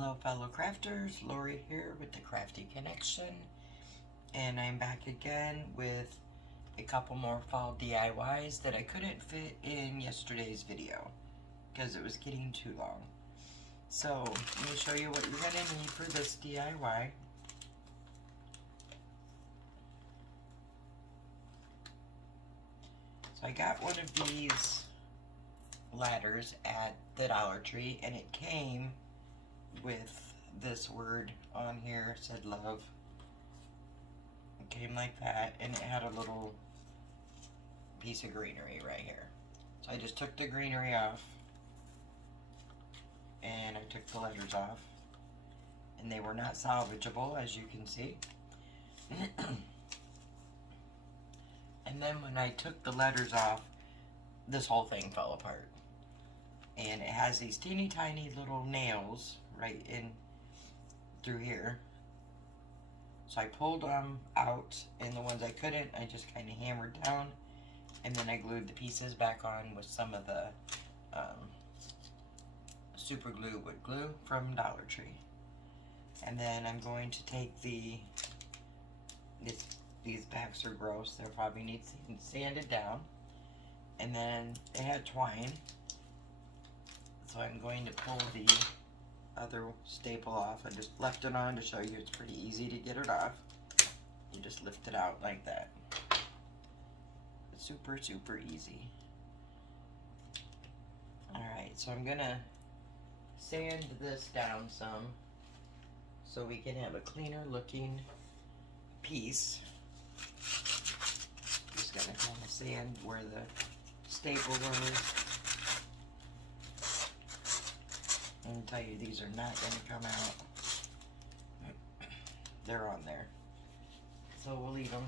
Hello fellow crafters, Lori here with the Crafty Connection, and I'm back again with a couple more fall DIYs that I couldn't fit in yesterday's video because it was getting too long. So let me show you what you're going to need for this DIY. So I got one of these ladders at the Dollar Tree, and it came with this word on here. It said love. It came like that, and it had a little piece of greenery right here. So I just took the greenery off, and I took the letters off, and they were not salvageable, as you can see. And then when I took the letters off, this whole thing fell apart. And it has these teeny tiny little nails right in through here. So I pulled them out, and the ones I couldn't, I just kind of hammered down, and then I glued the pieces back on with some of the super glue wood glue from Dollar Tree. And then I'm going to take these backs are gross, they'll probably need sanded down. And then it had twine, so I'm going to pull the other staple off. I just left it on to show you it's pretty easy to get it off. You just lift it out like that. It's super, super easy. Alright, so I'm gonna sand this down some so we can have a cleaner looking piece. Just gonna kind of sand where the staple was. I'll tell you, these are not going to come out. They're on there. So we'll leave them.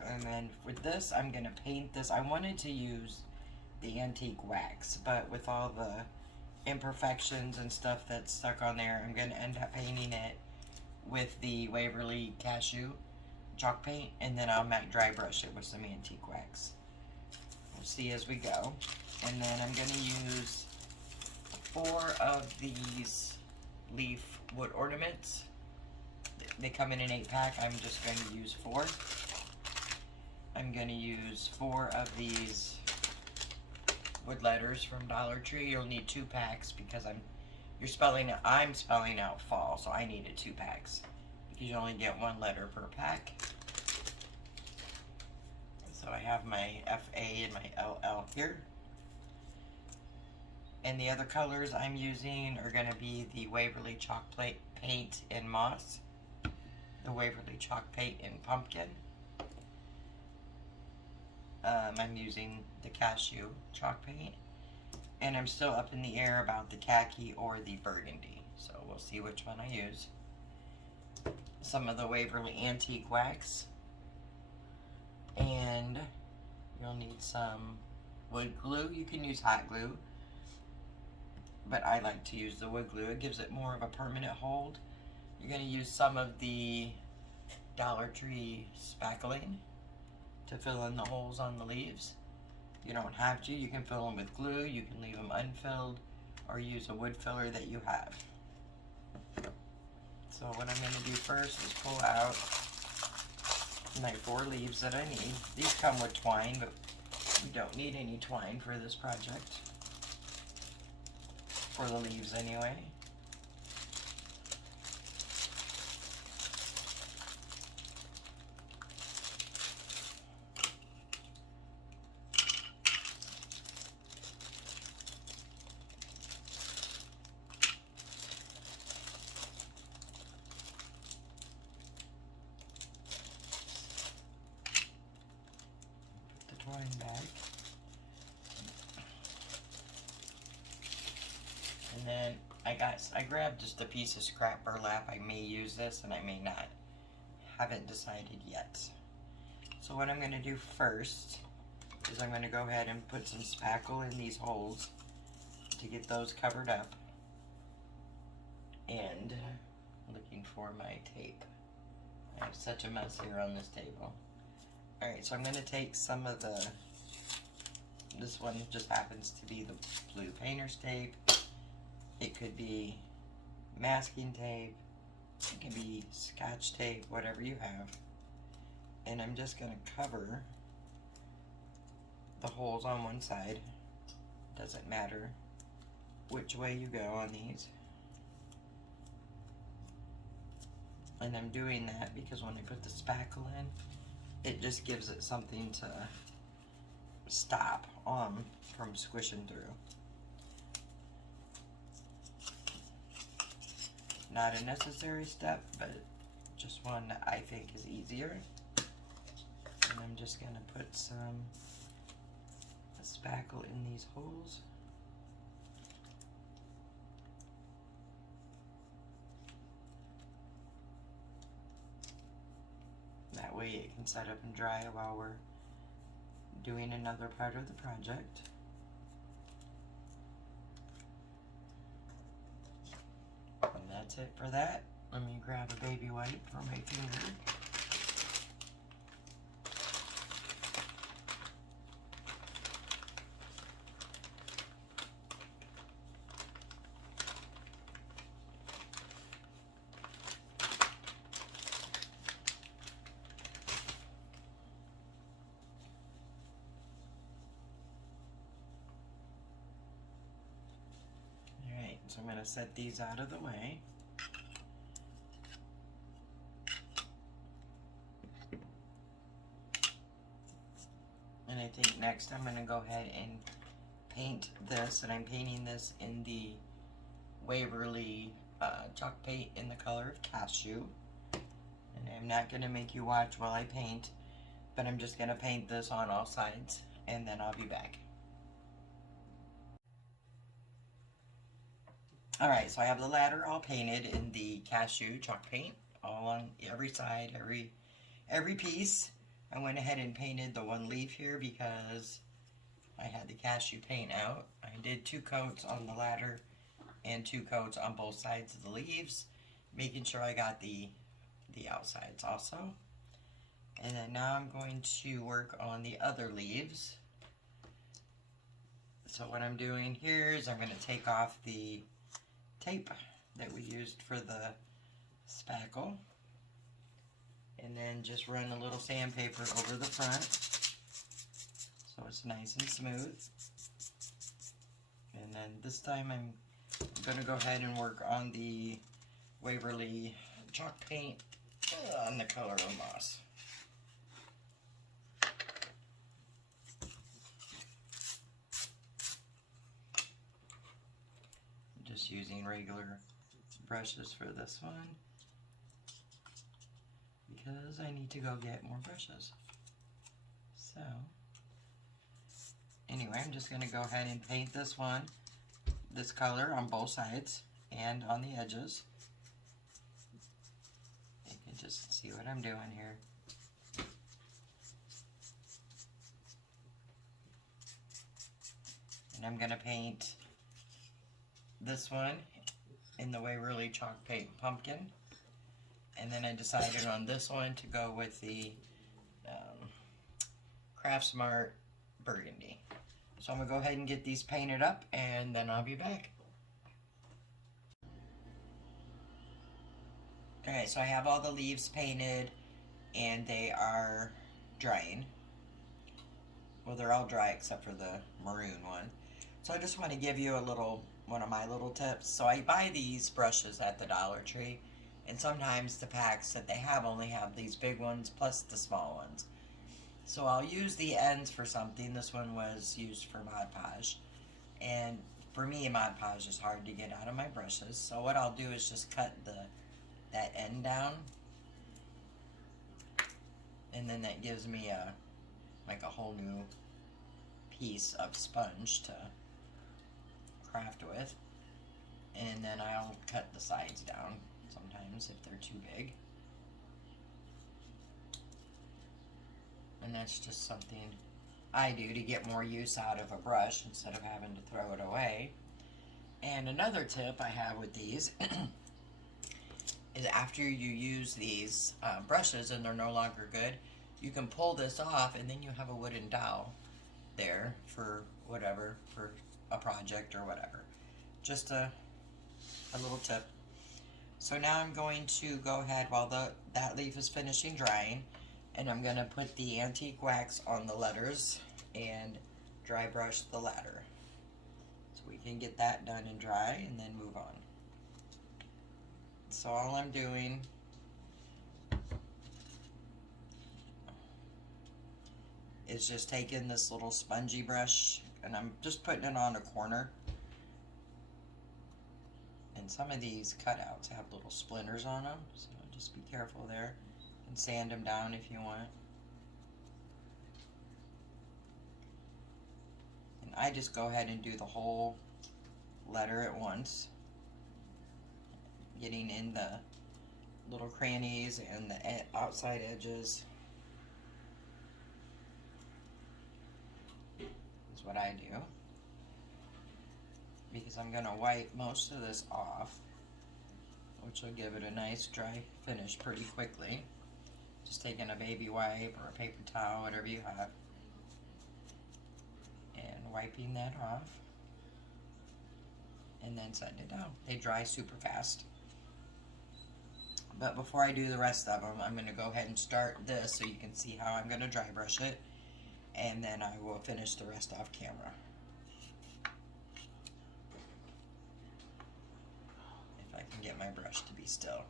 And then with this, I'm going to paint this. I wanted to use the antique wax, but with all the imperfections and stuff that's stuck on there, I'm going to end up painting it with the Waverly Cashew chalk paint, and then I'll dry brush it with some antique wax. We'll see as we go. And then I'm going to use 4 of these leaf wood ornaments. They come in an 8-pack. I'm just going to use 4. I'm going to use 4 of these wood letters from Dollar Tree. You'll need 2 packs because I'm spelling out fall, so I needed 2 packs because you only get 1 letter per pack. So I have my FA and my LL here. And the other colors I'm using are going to be the Waverly Chalk Paint in Moss, the Waverly Chalk Paint in Pumpkin. I'm using the Cashew Chalk Paint. And I'm still up in the air about the khaki or the burgundy. So we'll see which one I use. Some of the Waverly Antique Wax. And you'll need some wood glue. You can use hot glue, but I like to use the wood glue. It gives it more of a permanent hold. You're going to use some of the Dollar Tree spackling to fill in the holes on the leaves. You don't have to. You can fill them with glue. You can leave them unfilled or use a wood filler that you have. So what I'm going to do first is pull out my 4 leaves that I need. These come with twine, but you don't need any twine for this project. For the leaves anyway. Put the twine back. And then I grabbed just a piece of scrap burlap. I may use this and I may not. Haven't decided yet. So what I'm going to do first is I'm going to go ahead and put some spackle in these holes to get those covered up. And looking for my tape. I have such a mess here on this table. Alright, so I'm going to take some of the This one just happens to be the blue painter's tape. It could be masking tape. It can be scotch tape, whatever you have. And I'm just going to cover the holes on one side. Doesn't matter which way you go on these. And I'm doing that because when I put the spackle in, it just gives it something to stop from squishing through. Not a necessary step, but just one that I think is easier. And I'm just going to put some spackle in these holes. That way it can set up and dry while we're doing another part of the project. And that's it for that. Let me grab a baby wipe for my finger. So I'm going to set these out of the way. And I think next I'm going to go ahead and paint this, and I'm painting this in the Waverly chalk paint in the color of Cashew. And I'm not going to make you watch while I paint, but I'm just going to paint this on all sides, and then I'll be back. Alright, so I have the ladder all painted in the Cashew chalk paint, all on every side, every piece. I went ahead and painted the one leaf here because I had the Cashew paint out. I did 2 coats on the ladder and 2 coats on both sides of the leaves, making sure I got the outsides also. And then now I'm going to work on the other leaves. So what I'm doing here is I'm going to take off the tape that we used for the spackle, and then just run a little sandpaper over the front so it's nice and smooth. And then this time I'm going to go ahead and work on the Waverly chalk paint on the color of moss. Just using regular brushes for this one because I need to go get more brushes. So anyway, I'm just going to go ahead and paint this one, this color on both sides and on the edges. You can just see what I'm doing here. And I'm going to paint this one in the Waverly chalk paint pumpkin, and then I decided on this one to go with the Craftsmart burgundy. So I'm gonna go ahead and get these painted up, and then I'll be back. Alright, so I have all the leaves painted and they are drying. Well, they're all dry except for the maroon one. So I just want to give you a little, one of my little tips. So I buy these brushes at the Dollar Tree, and sometimes the packs that they have only have these big ones plus the small ones. So I'll use the ends for something. This one was used for Mod Podge, and for me Mod Podge is hard to get out of my brushes. So what I'll do is just cut that end down, and then that gives me like a whole new piece of sponge to craft with. And then I'll cut the sides down sometimes if they're too big. And that's just something I do to get more use out of a brush instead of having to throw it away. And another tip I have with these is after you use these brushes and they're no longer good, you can pull this off and then you have a wooden dowel. there for whatever, for a project or whatever. Just a little tip. So now I'm going to go ahead while that leaf is finishing drying, and I'm going to put the antique wax on the letters and dry brush the ladder. So we can get that done and dry and then move on. So all I'm doing is just taking this little spongy brush and I'm just putting it on a corner. And some of these cutouts have little splinters on them, so just be careful there and sand them down if you want. And I just go ahead and do the whole letter at once, getting in the little crannies and the outside edges. Is what I do, because I'm going to wipe most of this off, which will give it a nice dry finish pretty quickly. Just taking a baby wipe or a paper towel, whatever you have, and wiping that off, and then setting it down. They dry super fast. But before I do the rest of them, I'm going to go ahead and start this so you can see how I'm going to dry brush it, and then I will finish the rest off camera. If I can get my brush to be still.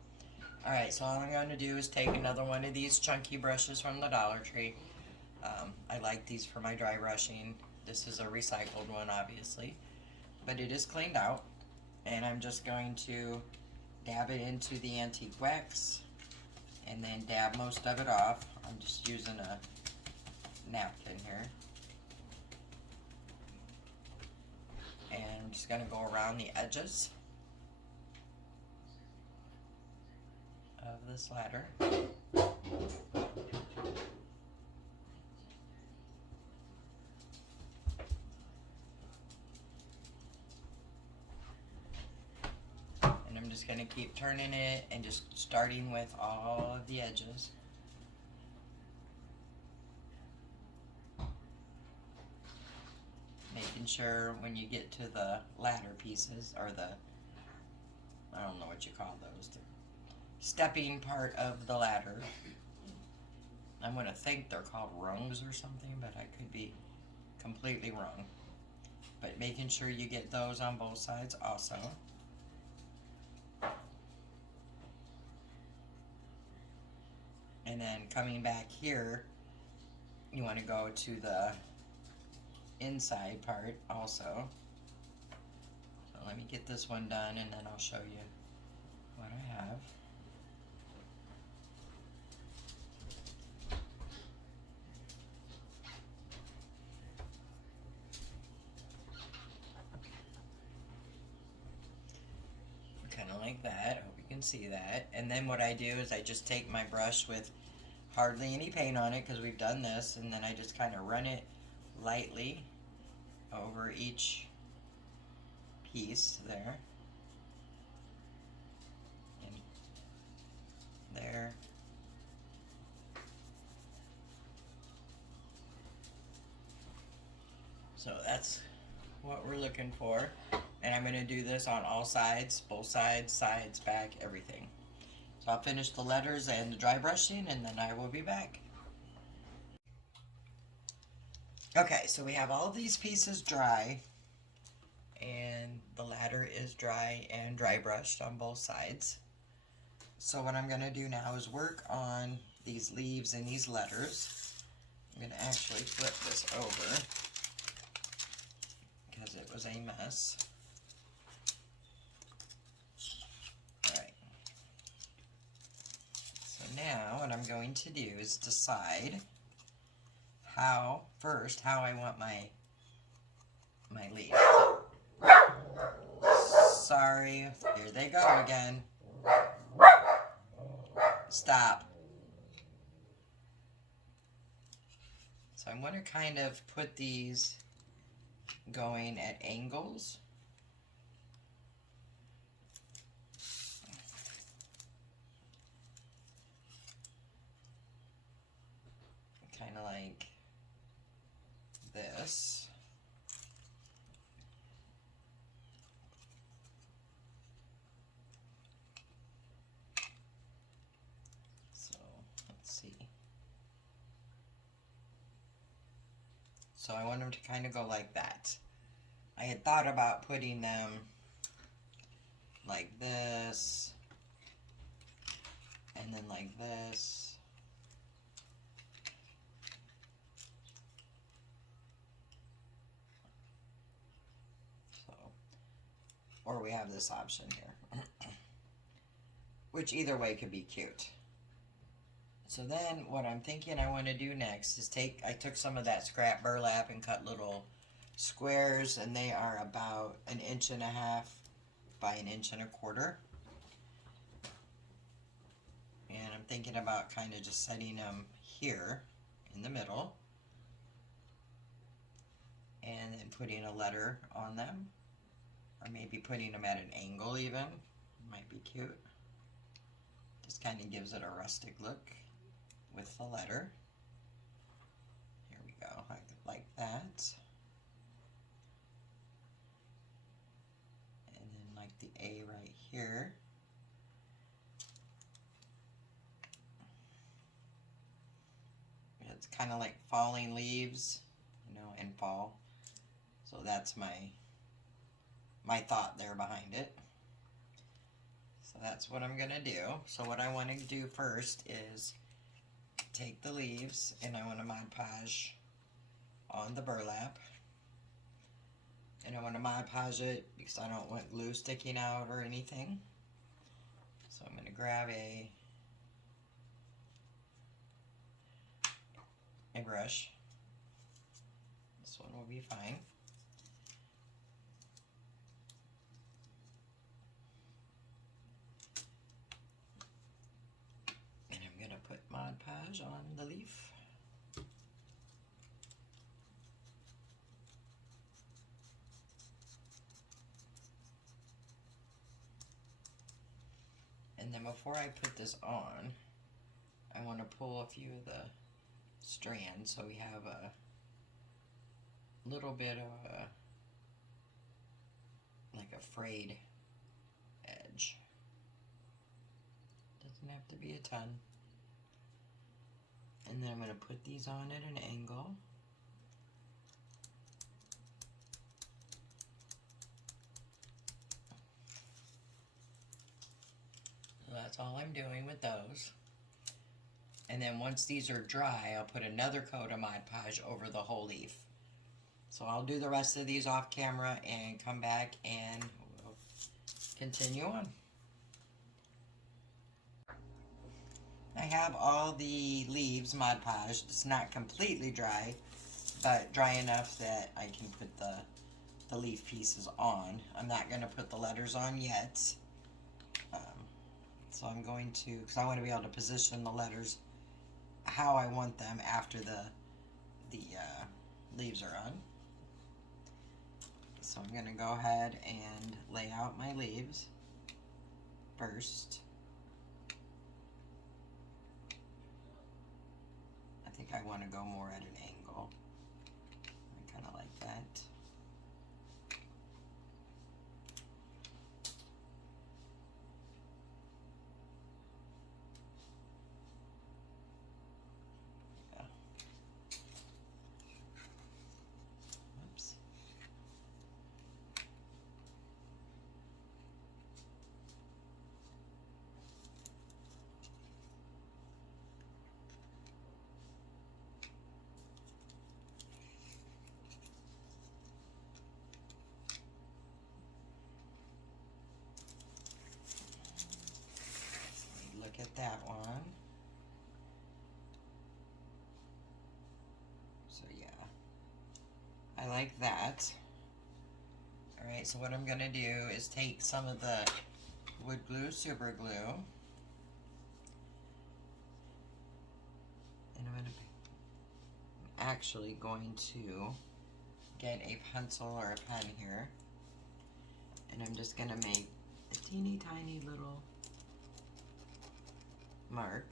Alright, so all I'm going to do is take another one of these chunky brushes from the Dollar Tree. I like these for my dry brushing. This is a recycled one, obviously, but it is cleaned out, and I'm just going to dab it into the antique wax and then dab most of it off. I'm just using a napkin here, and I'm just going to go around the edges of this ladder. And I'm just going to keep turning it and just starting with all of the edges. Making sure when you get to the ladder pieces, or the, I don't know what you call those, the stepping part of the ladder. I'm going to think they're called rungs or something, but I could be completely wrong. But making sure you get those on both sides also. And then coming back here, you want to go to the inside part also. So let me get this one done and then I'll show you what I have. Kind of like that. I hope you can see that. And then what I do is I just take my brush with hardly any paint on it, because we've done this, and then I just kind of run it lightly over each piece there and there. So that's what we're looking for, and I'm going to do this on all sides, both sides, sides, back, everything. So I'll finish the letters and the dry brushing, and then I will be back. Okay, so we have all these pieces dry, and the ladder is dry and dry brushed on both sides. So what I'm going to do now is work on these leaves and these letters. I'm going to actually flip this over because it was a mess. Alright. So now what I'm going to do is decide how I want my leaf. Sorry, here they go again. Stop. So I'm going to kind of put these going at angles. Kind of like this. this. So let's see. So I want them to kind of go like that. I had thought about putting them like this, and then like this. So, or we have this option here, which either way could be cute. So then what I'm thinking I want to do next is I took some of that scrap burlap and cut little squares, and they are about 1.5 inches by 1.25 inches. And I'm thinking about kind of just setting them here in the middle, and then putting a letter on them, or maybe putting them at an angle even. Might be cute. Just kind of gives it a rustic look with the letter. Here we go, like that. And then like the A right here. It's kind of like falling leaves, you know, in fall. So that's my thought there behind it. So that's what I'm gonna do. So what I want to do first is take the leaves, and I want to Mod Podge on the burlap. And I want to Mod Podge it because I don't want glue sticking out or anything. So I'm going to grab a brush. This one will be fine. And I'm going to put Mod Podge on the leaf. And then before I put this on, I want to pull a few of the strands so we have a little bit of a, like a frayed edge. Doesn't have to be a ton. And then I'm going to put these on at an angle. So that's all I'm doing with those. And then once these are dry, I'll put another coat of Mod Podge over the whole leaf. So I'll do the rest of these off camera and come back and we'll continue on. I have all the leaves Mod Podged. It's not completely dry, but dry enough that I can put the leaf pieces on. I'm not going to put the letters on yet. So I'm going to, because I want to be able to position the letters how I want them after the leaves are on. So I'm going to go ahead and lay out my leaves first. I think I want to go more at an angle. I kind of like that. Look at that one. So yeah, I like that. Alright, so what I'm going to do is take some of the wood glue, super glue, and I'm actually going to get a pencil or a pen here, and I'm just going to make a teeny tiny little mark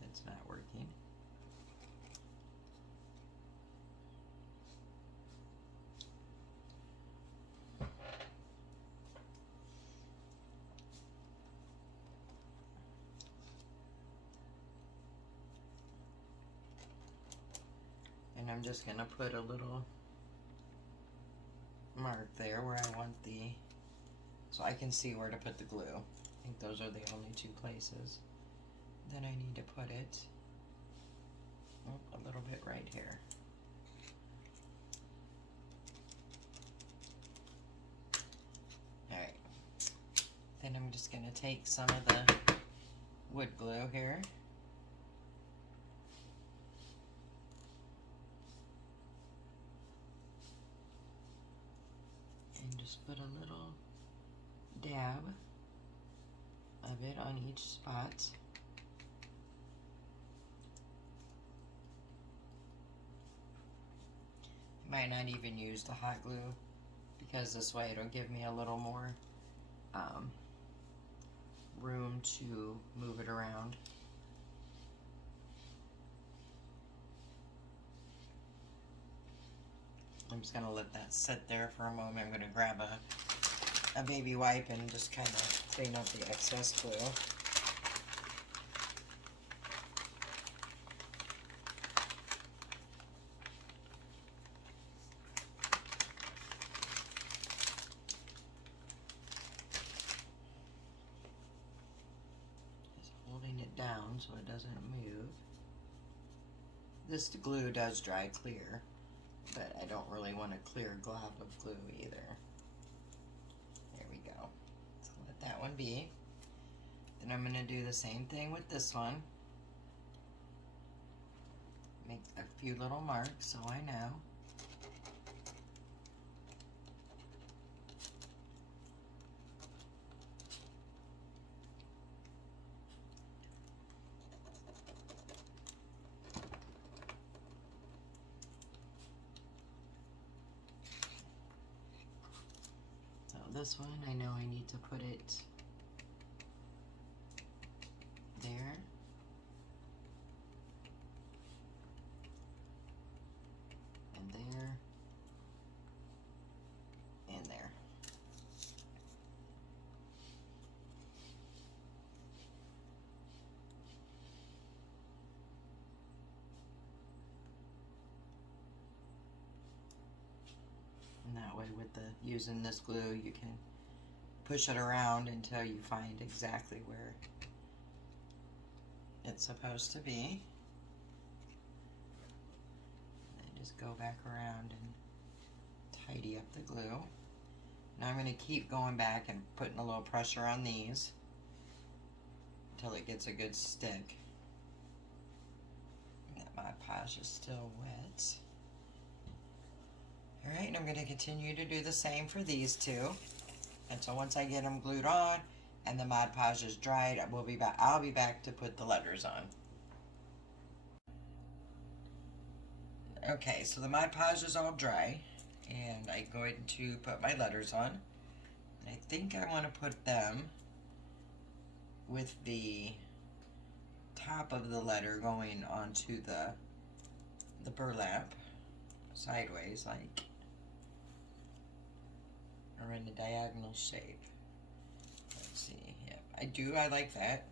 that's not working. And I'm just going to put a little mark there where I want so I can see where to put the glue. I think those are the only two places. Then I need to put it a little bit right here. Alright. Then I'm just going to take some of the wood glue here. And just put a little dab of it on each spot. Might not even use the hot glue because this way it'll give me a little more room to move it around. I'm just going to let that sit there for a moment. I'm going to grab a baby wipe and just kind of clean up the excess glue. Just holding it down so it doesn't move. This glue does dry clear, but I don't really want a clear glob of glue either. There we go. So let that one be. Then I'm going to do the same thing with this one. Make a few little marks so I know. This one, I know I need to put it there. And there. And there. And that way with using this glue, you can push it around until you find exactly where it's supposed to be. And just go back around and tidy up the glue. Now I'm going to keep going back and putting a little pressure on these until it gets a good stick. And that Mod Podge is still wet. Alright, and I'm going to continue to do the same for these two. And so once I get them glued on and the Mod Podge is dried, I'll be back to put the letters on. Okay, so the Mod Podge is all dry, and I'm going to put my letters on. And I think I want to put them with the top of the letter going onto the burlap sideways, like, or in a diagonal shape. Let's see. Yep, I like that.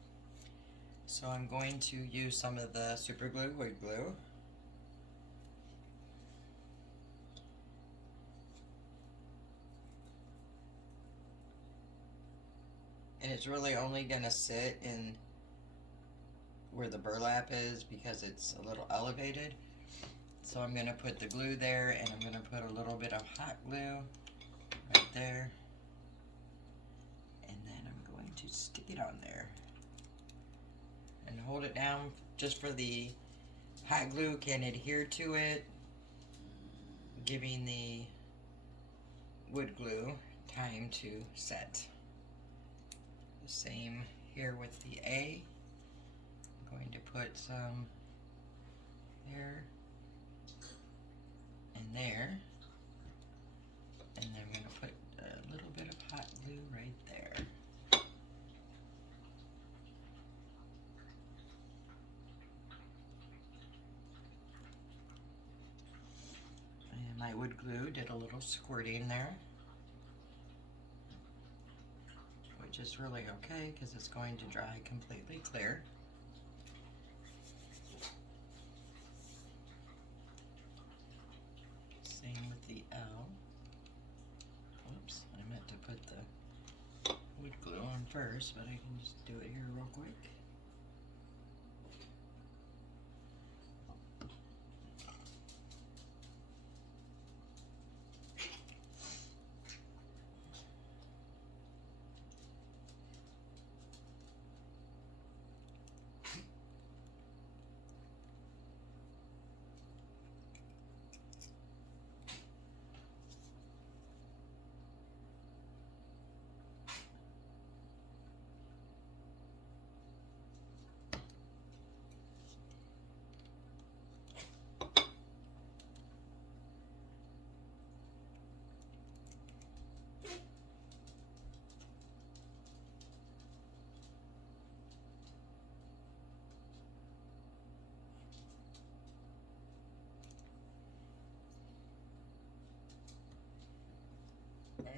So I'm going to use some of the super glue, wood glue. And it's really only going to sit in where the burlap is because it's a little elevated. So I'm going to put the glue there, and I'm going to put a little bit of hot glue right there. And then I'm going to stick it on there. And hold it down just for the hot glue can adhere to it, giving the wood glue time to set. The same here with the A. I'm going to put some there and there, and then I'm going to put a little bit of hot glue right there. And my wood glue did a little squirting there, which is really okay because it's going to dry completely clear. first, but I can just do it here real quick.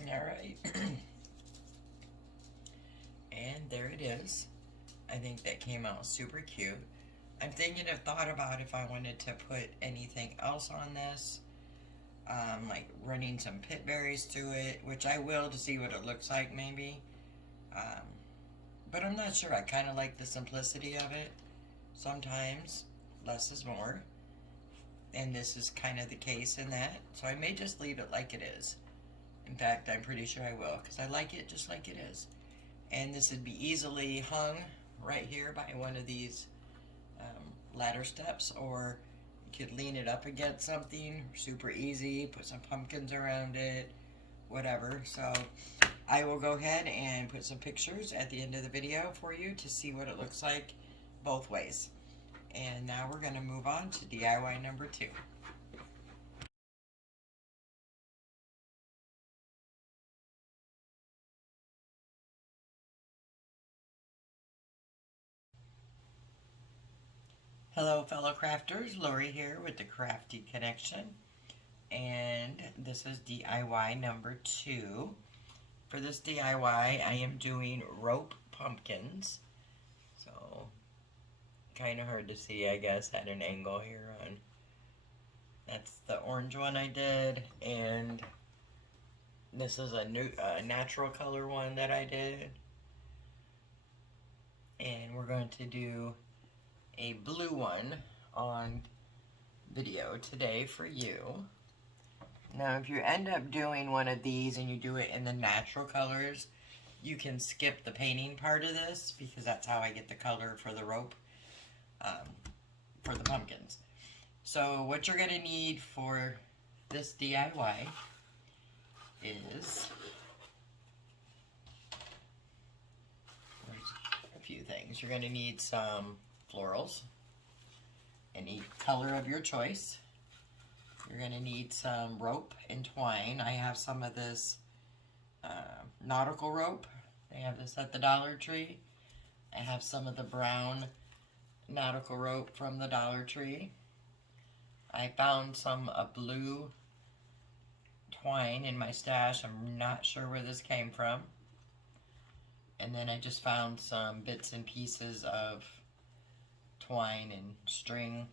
Alright. And there it is. I think that came out super cute. I'm thinking of thought about if I wanted to put anything else on this. Like running some pit berries through it, which I will to see what it looks like maybe. But I'm not sure. I kind of like the simplicity of it. Sometimes less is more. And this is kind of the case in that. So I may just leave it like it is. In fact, I'm pretty sure I will, because I like it just like it is. And this would be easily hung right here by one of these ladder steps, or you could lean it up against something, super easy, put some pumpkins around it, whatever. So I will go ahead and put some pictures at the end of the video for you to see what it looks like both ways. And now we're going to move on to DIY number 2. Hello fellow crafters, Lori here with the Crafty Connection, and this is DIY number 2. For this DIY I am doing rope pumpkins, so kind of hard to see I guess at an angle here on. That's the orange one I did, and this is a new natural color one that I did, and we're going to do a blue one on video today for you. Now if you end up doing one of these and you do it in the natural colors, you can skip the painting part of this, because that's how I get the color for the rope for the pumpkins. So what you're going to need for this DIY is a few things. You're going to need some florals, any color of your choice. You're going to need some rope and twine. I have some of this nautical rope. They have this at the Dollar Tree. I have some of the brown nautical rope from the Dollar Tree. I found some blue twine in my stash. I'm not sure where this came from. And then I just found some bits and pieces of twine and string.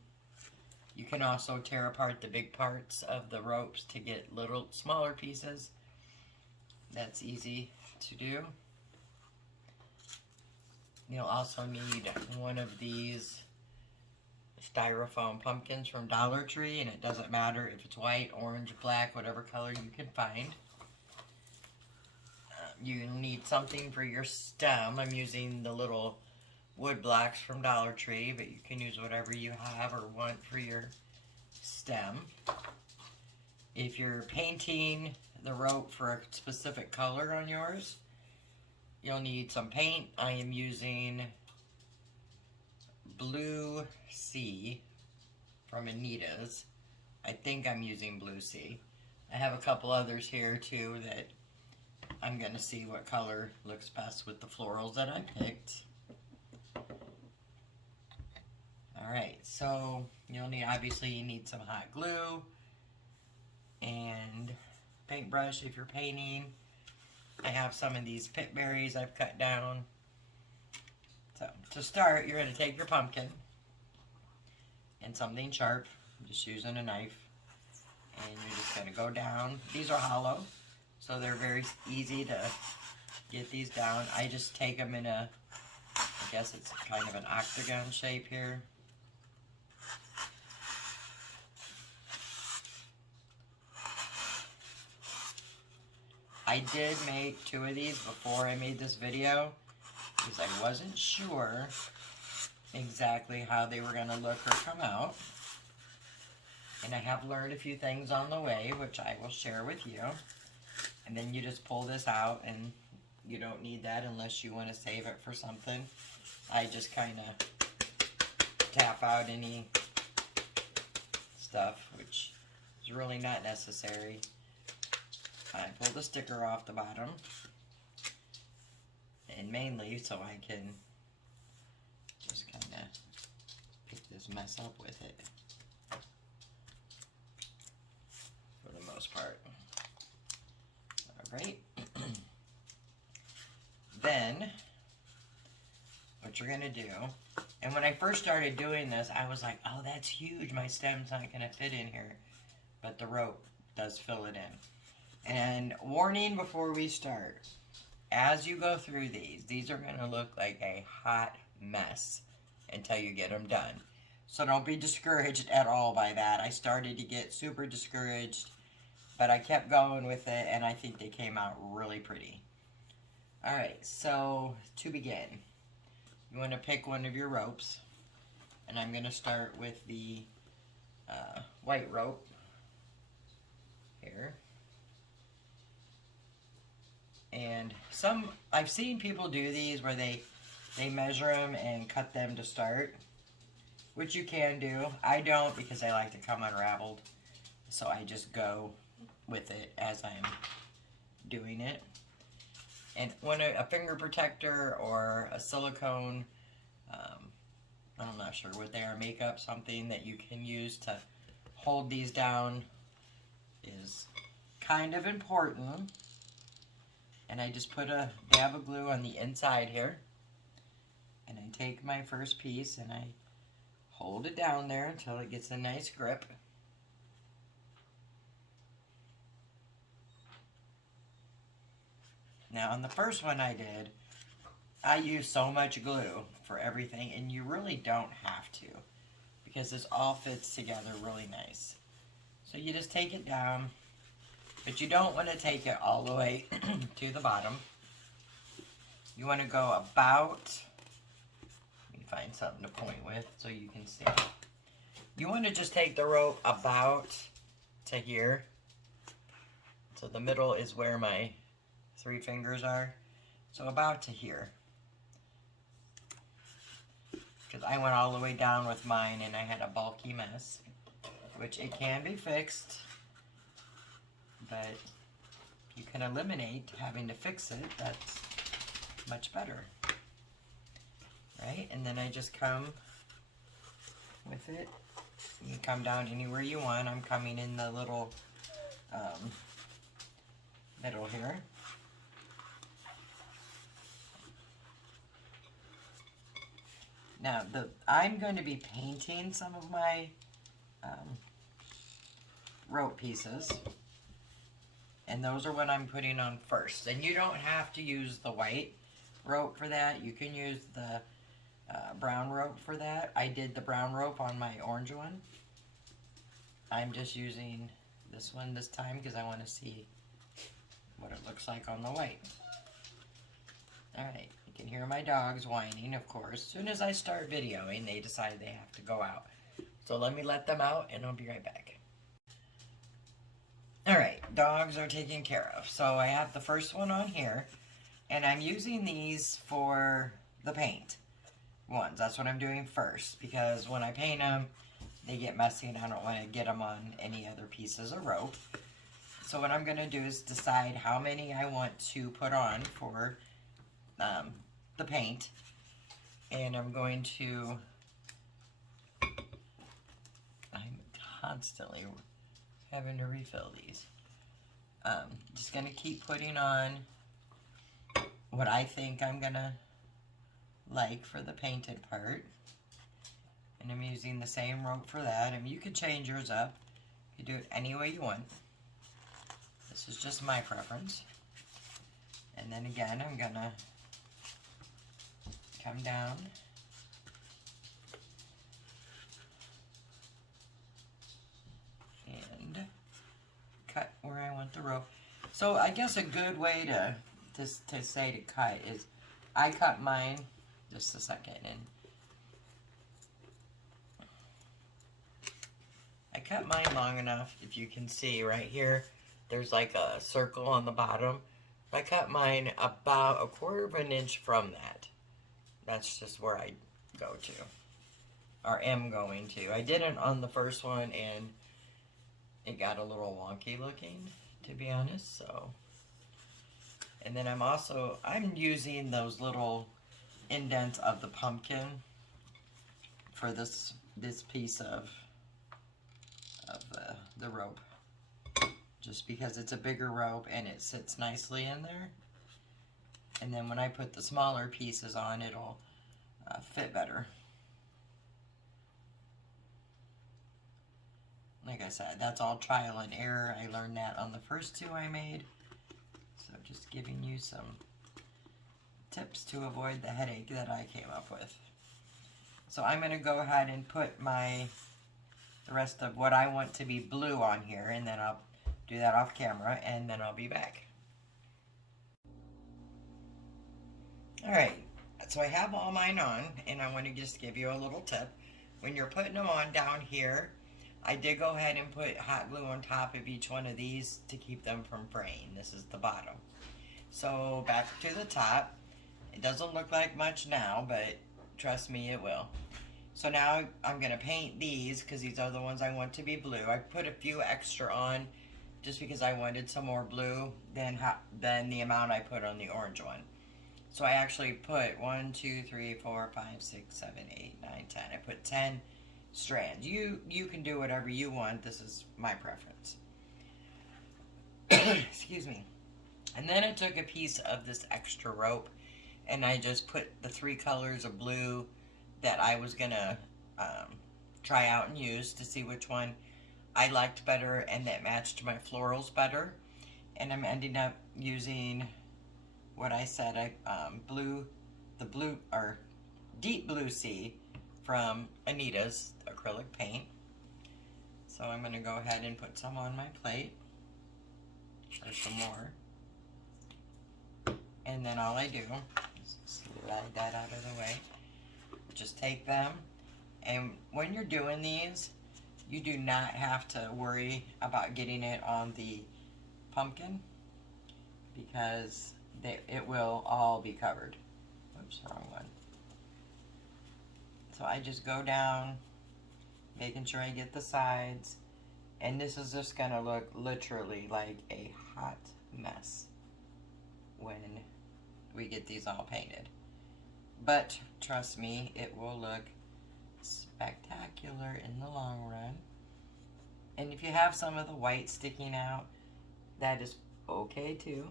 You can also tear apart the big parts of the ropes to get little smaller pieces. That's easy to do. You'll also need one of these styrofoam pumpkins from Dollar Tree, and it doesn't matter if it's white, orange, black, whatever color you can find. You need something for your stem. I'm using the little wood blocks from Dollar Tree, but you can use whatever you have or want for your stem. If you're painting the rope for a specific color on yours, you'll need some paint. I am using Blue Sea from Anita's. I think I'm using Blue Sea. I have a couple others here too that I'm going to see what color looks best with the florals that I picked. Alright, so you'll need, obviously you need some hot glue and paintbrush if you're painting. I have some of these pit berries I've cut down. So to start, you're going to take your pumpkin and something sharp. I'm just using a knife. And you're just going to go down. These are hollow, so they're very easy to get these down. I just take them in a, I guess it's kind of an octagon shape here. I did make 2 of these before I made this video because I wasn't sure exactly how they were going to look or come out. And I have learned a few things on the way, which I will share with you. And then you just pull this out, and you don't need that unless you want to save it for something. I just kind of tap out any stuff, which is really not necessary. I pull the sticker off the bottom, and mainly so I can just kind of pick this mess up with it for the most part. Alright. Then what you're going to do, and when I first started doing this, I was like, oh, that's huge, my stem's not going to fit in here, but the rope does fill it in. And warning before we start, as you go through these are going to look like a hot mess until you get them done. So don't be discouraged at all by that. I started to get super discouraged, but I kept going with it, and I think they came out really pretty. Alright, so to begin, you want to pick one of your ropes, and I'm going to start with the white rope here. And I've seen people do these where they measure them and cut them to start, which you can do. I don't, because I like to come unraveled, so I just go with it as I'm doing it. And when a finger protector or a silicone, I'm not sure what they are, makeup, something that you can use to hold these down is kind of important. And I just put a dab of glue on the inside here. And I take my first piece and I hold it down there until it gets a nice grip. Now on the first one I did, I used so much glue for everything, and you really don't have to, because this all fits together really nice. So you just take it down, but you don't want to take it all the way to the bottom. You want to go about, let me find something to point with so you can see. You want to just take the rope about to here. So the middle is where my 3 fingers are. So about to here. Because I went all the way down with mine and I had a bulky mess, which it can be fixed, but you can eliminate having to fix it. That's much better, right? And then I just come with it. You come down anywhere you want. I'm coming in the little middle here. Now, I'm going to be painting some of my rope pieces, and those are what I'm putting on first. And you don't have to use the white rope for that. You can use the brown rope for that. I did the brown rope on my orange one. I'm just using this one this time because I want to see what it looks like on the white. Alright, you can hear my dogs whining, of course. As soon as I start videoing, they decide they have to go out. So let me let them out, and I'll be right back. Alright, dogs are taken care of. So I have the first one on here, and I'm using these for the paint ones. That's what I'm doing first, because when I paint them, they get messy, and I don't want to get them on any other pieces of rope. So what I'm going to do is decide how many I want to put on for the paint, and I'm going to, I'm constantly having to refill these. Just going to keep putting on what I think I'm going to like for the painted part, and I'm using the same rope for that. I mean, you could change yours up. You can do it any way you want. This is just my preference. And then again, I'm gonna come down and cut where I want the rope. So I guess a good way to say to cut is, I cut mine, just a second, and I cut mine long enough, if you can see right here, there's like a circle on the bottom. I cut mine about 1/4 of an inch from that. That's just where I go to, or am going to. I did it on the first one and it got a little wonky looking, to be honest, so. And then I'm using those little indents of the pumpkin for this piece of the rope, just because it's a bigger rope and it sits nicely in there. And then when I put the smaller pieces on, it'll fit better. Like I said, that's all trial and error. I learned that on the first 2 I made. So just giving you some tips to avoid the headache that I came up with. So I'm going to go ahead and put the rest of what I want to be blue on here, and then I'll do that off camera, and then I'll be back. Alright, so I have all mine on, and I want to just give you a little tip. When you're putting them on down here, I did go ahead and put hot glue on top of each one of these to keep them from fraying. This is the bottom. So back to the top. It doesn't look like much now, but trust me, it will. So now I'm going to paint these, because these are the ones I want to be blue. I put a few extra on just because I wanted some more blue than the amount I put on the orange one. So I actually put 1, 2, 3, 4, 5, 6, 7, 8, 9, 10. I put 10 strands. You can do whatever you want. This is my preference. Excuse me. And then I took a piece of this extra rope and I just put the 3 colors of blue that I was gonna try out and use to see which one I liked better and that matched my florals better. And I'm ending up using what I said, deep blue sea from Anita's acrylic paint. So I'm going to go ahead and put some on my plate, or some more. And then all I do is slide that out of the way. Just take them, and when you're doing these, you do not have to worry about getting it on the pumpkin, because it will all be covered. Oops, wrong one. So I just go down, making sure I get the sides, and this is just gonna look literally like a hot mess when we get these all painted. But trust me, it will look spectacular in the long run. And if you have some of the white sticking out, that is okay too.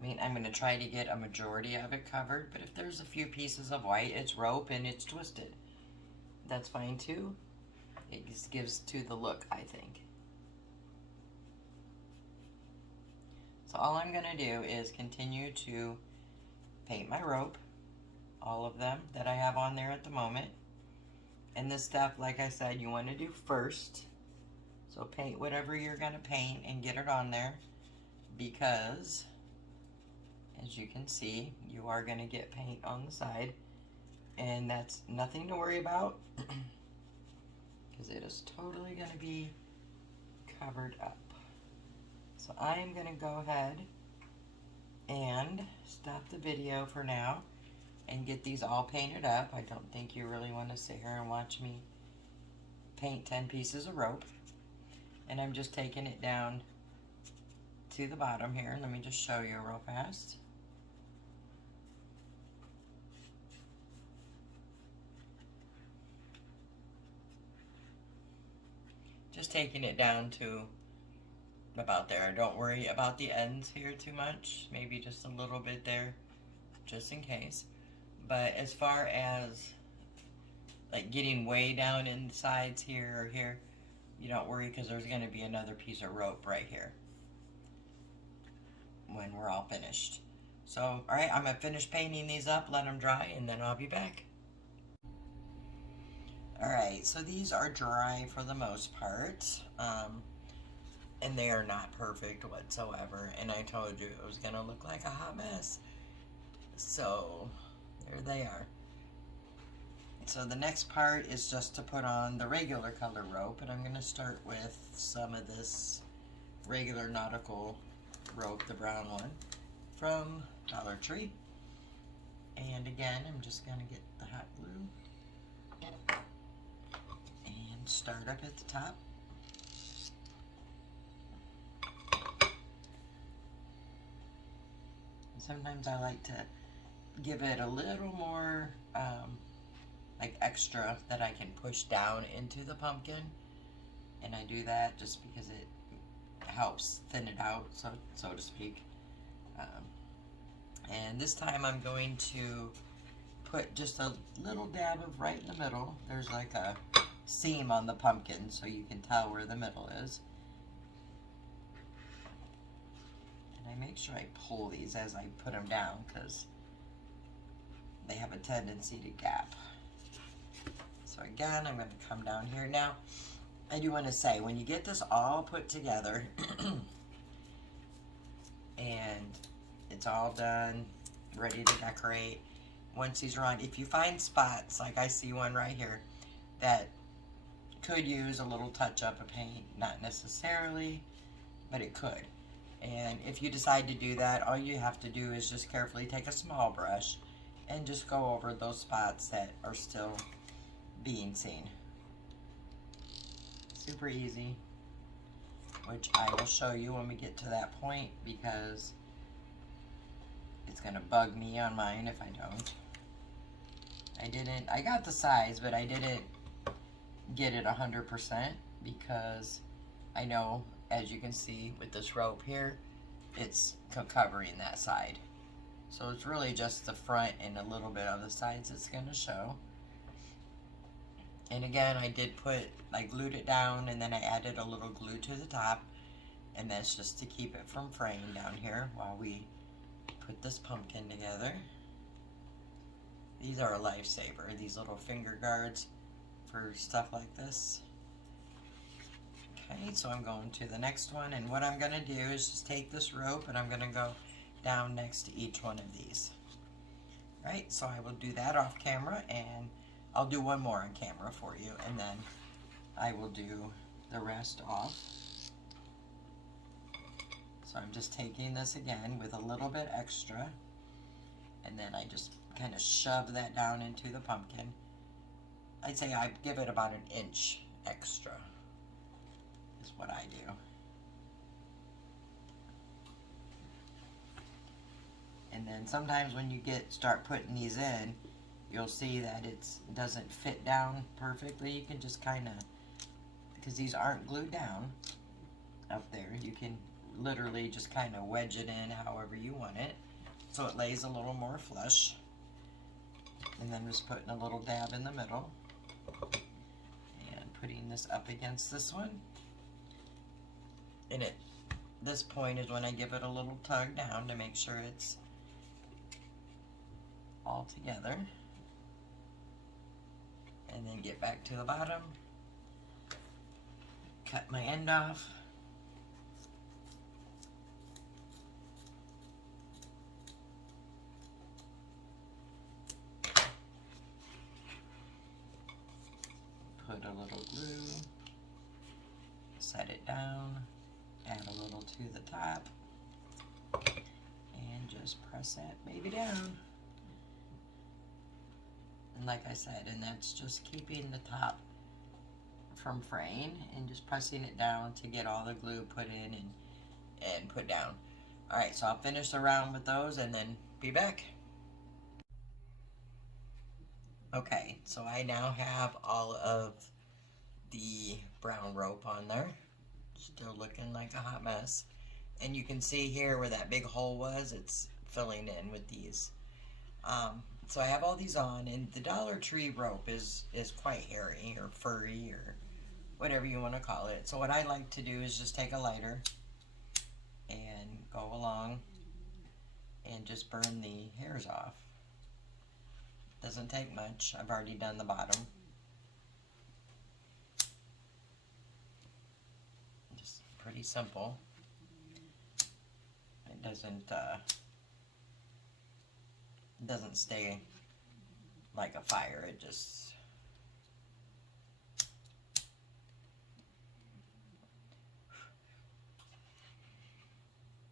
I mean, I'm going to try to get a majority of it covered, but if there's a few pieces of white, it's rope and it's twisted. That's fine too. It just gives to the look, I think. So all I'm going to do is continue to paint my rope, all of them that I have on there at the moment. And this stuff, like I said, you want to do first. So paint whatever you're going to paint and get it on there, because as you can see, you are going to get paint on the side, and that's nothing to worry about because it is totally going to be covered up. So I am going to go ahead and stop the video for now and get these all painted up. I don't think you really want to sit here and watch me paint 10 pieces of rope. And I'm just taking it down to the bottom here. Let me just show you real fast. Just taking it down to about there. Don't worry about the ends here too much. Maybe just a little bit there, just in case. But as far as like getting way down in the sides here or here, you don't worry, because there's going to be another piece of rope right here. when we're all finished. So, all right, I'm gonna finish painting these up, let them dry, and then I'll be back. All right, so these are dry for the most part, and they are not perfect whatsoever. And I told you it was gonna look like a hot mess. So, there they are. So the next part is just to put on the regular color rope, and I'm gonna start with some of this regular nautical rope, the brown one, from Dollar Tree. And again, I'm just gonna get the hot glue and start up at the top. Sometimes I like to give it a little more like extra that I can push down into the pumpkin, and I do that just because it helps thin it out, so to speak. And this time I'm going to put just a little dab of right in the middle. There's like a seam on the pumpkin, so you can tell where the middle is. And I make sure I pull these as I put them down, because they have a tendency to gap. So again, I'm going to come down here. Now, I do want to say, when you get this all put together, and it's all done, ready to decorate, once these are on, if you find spots, like I see one right here, that could use a little touch up of paint, not necessarily, but it could. And if you decide to do that, all you have to do is just carefully take a small brush and just go over those spots that are still being seen. Super easy, which I will show you when we get to that point, because it's gonna bug me on mine if I don't. I got the size, but I didn't get it 100% because I know, as you can see with this rope here, it's covering that side. So it's really just the front and a little bit of the sides it's gonna show. And again, I glued it down, and then I added a little glue to the top, and that's just to keep it from fraying down here while we put this pumpkin together. These are a lifesaver, these little finger guards for stuff like this. Okay, so I'm going to the next one, and what I'm gonna do is just take this rope and I'm gonna go down next to each one of these. Right, so I will do that off camera, and I'll do one more on camera for you, and then I will do the rest off. So I'm just taking this again with a little bit extra, and then I just kind of shove that down into the pumpkin. I'd say I give it about an inch extra is what I do. And then sometimes when you start putting these in, you'll see that it doesn't fit down perfectly. You can just kind of, because these aren't glued down up there, you can literally just kind of wedge it in however you want it, so it lays a little more flush. And then just putting a little dab in the middle and putting this up against this one. And this point is when I give it a little tug down to make sure it's all together. And then get back to the bottom, cut my end off, put a little glue, set it down, add a little to the top, and just press that baby down. And like I said, and that's just keeping the top from fraying and just pressing it down to get all the glue put in and put down. Alright, so I'll finish the round with those and then be back. Okay, so I now have all of the brown rope on there. Still looking like a hot mess. And you can see here where that big hole was, it's filling in with these. So I have all these on, and the Dollar Tree rope is quite hairy or furry or whatever you want to call it. So what I like to do is just take a lighter and go along and just burn the hairs off. Doesn't take much. I've already done the bottom. Just pretty simple. It doesn't stay like a fire. It just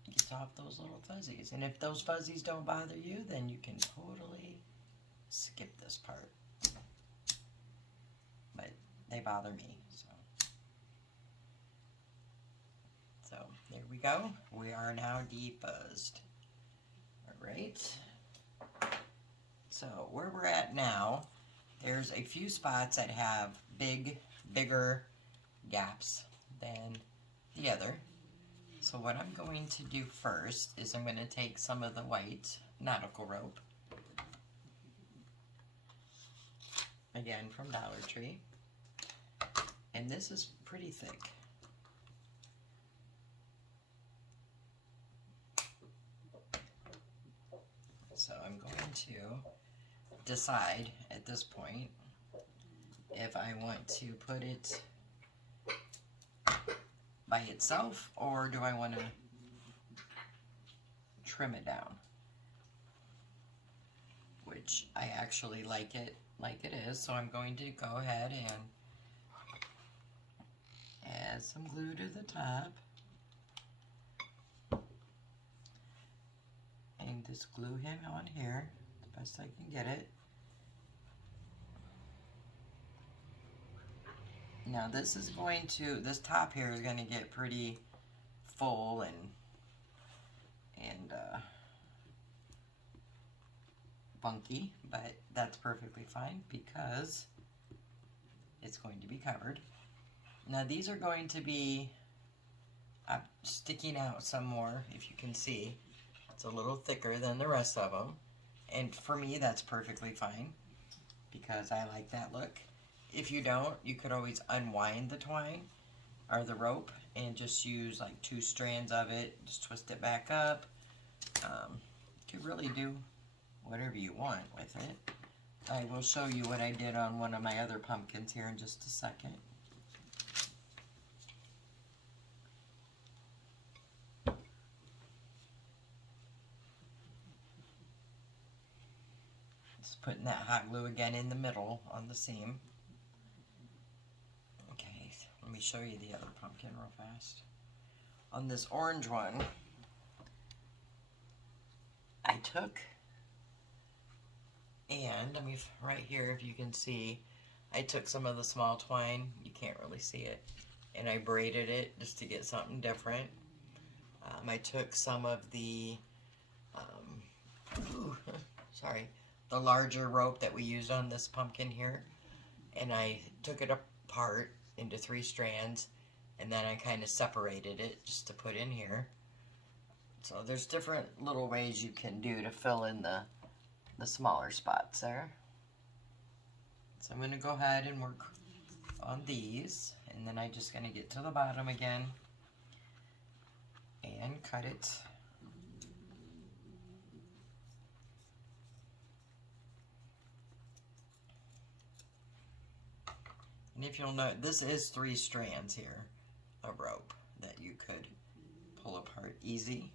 gets off those little fuzzies. And if those fuzzies don't bother you, then you can totally skip this part. But they bother me, so there we go. We are now defuzzed. Alright. So where we're at now, there's a few spots that have bigger gaps than the other. So what I'm going to do first is I'm going to take some of the white nautical rope, again from Dollar Tree, and this is pretty thick. So I'm going to decide at this point if I want to put it by itself or do I want to trim it down, which I actually like it like it is. So I'm going to go ahead and add some glue to the top and just glue him on here the best I can get it. Now this top here is going to get pretty full and funky, but that's perfectly fine because it's going to be covered. Now these are going to be sticking out some more, if you can see. It's a little thicker than the rest of them, and for me that's perfectly fine because I like that look. If you don't, you could always unwind the twine or the rope and just use like 2 strands of it, just twist it back up. You could really do whatever you want with it. I will show you what I did on one of my other pumpkins here in just a second. Just putting that hot glue again in the middle on the seam. Okay, let me show you the other pumpkin real fast. On this orange one, I took, and right here, if you can see, I took some of the small twine, you can't really see it, and I braided it just to get something different. I took some of the, the larger rope that we used on this pumpkin here, and I took it apart into 3 strands, and then I kind of separated it just to put in here. So there's different little ways you can do to fill in the smaller spots there. So I'm going to go ahead and work on these, and then I'm just going to get to the bottom again and cut it. And if you'll note, this is 3 strands here of rope that you could pull apart easy.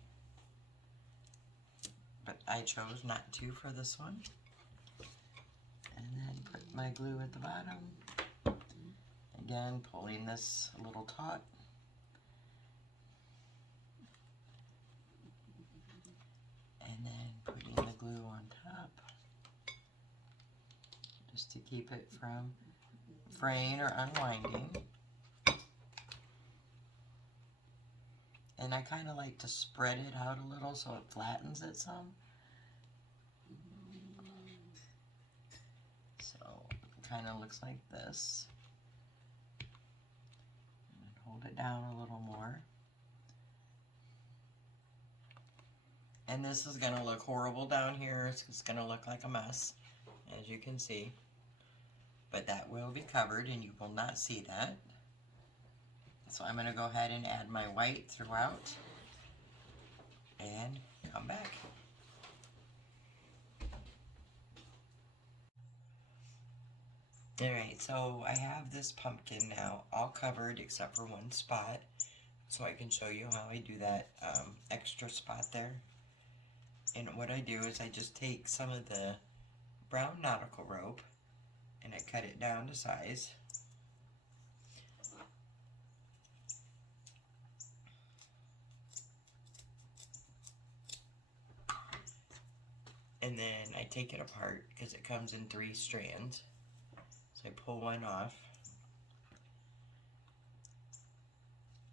But I chose not to for this one. And then put my glue at the bottom. Again, pulling this little taut. And then putting the glue on top. Just to keep it from fraying or unwinding. And I kind of like to spread it out a little so it flattens it some. So it kind of looks like this. And hold it down a little more. And this is going to look horrible down here. It's going to look like a mess, as you can see. But that will be covered and you will not see that. So I'm going to go ahead and add my white throughout and come back. Alright, so I have this pumpkin now all covered except for one spot. So I can show you how I do that extra spot there. And what I do is I just take some of the brown nautical rope and I cut it down to size. And then I take it apart because it comes in 3 strands. So I pull one off.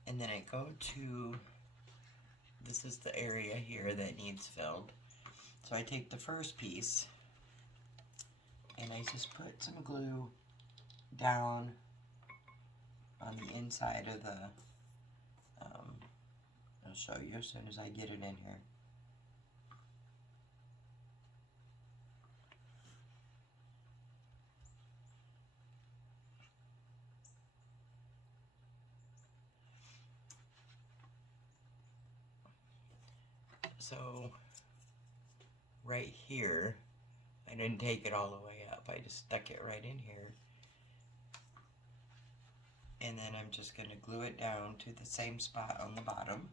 And then I go to, this is the area here that needs filled. So I take the first piece and I just put some glue down on the inside of the, I'll show you as soon as I get it in here. So right here, I didn't take it all the way up, I just stuck it right in here. And then I'm just going to glue it down to the same spot on the bottom.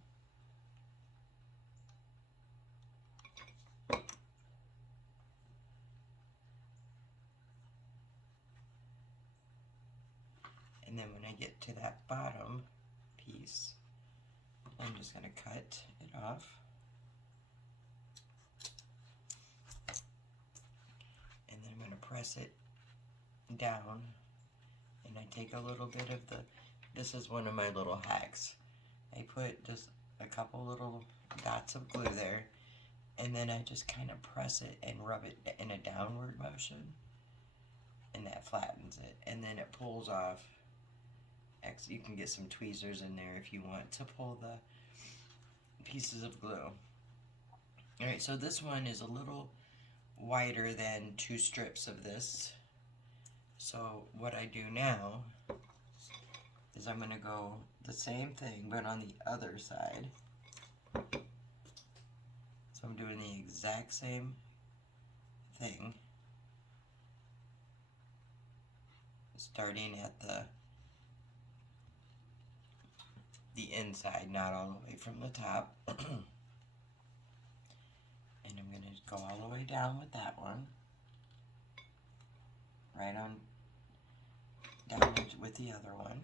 And then when I get to that bottom piece, I'm just going to cut it off. And then I'm going to press it down. And I take a little bit of the, this is one of my little hacks. I put just a couple little dots of glue there. And then I just kind of press it and rub it in a downward motion. And that flattens it. And then it pulls off. You can get some tweezers in there if you want to pull the pieces of glue. Alright, so this one is a little wider than 2 strips of this. So what I do now is I'm going to go the same thing but on the other side. So I'm doing the exact same thing. Starting at the inside, not all the way from the top. And I'm going to go all the way down with that one. Right on down with the other one.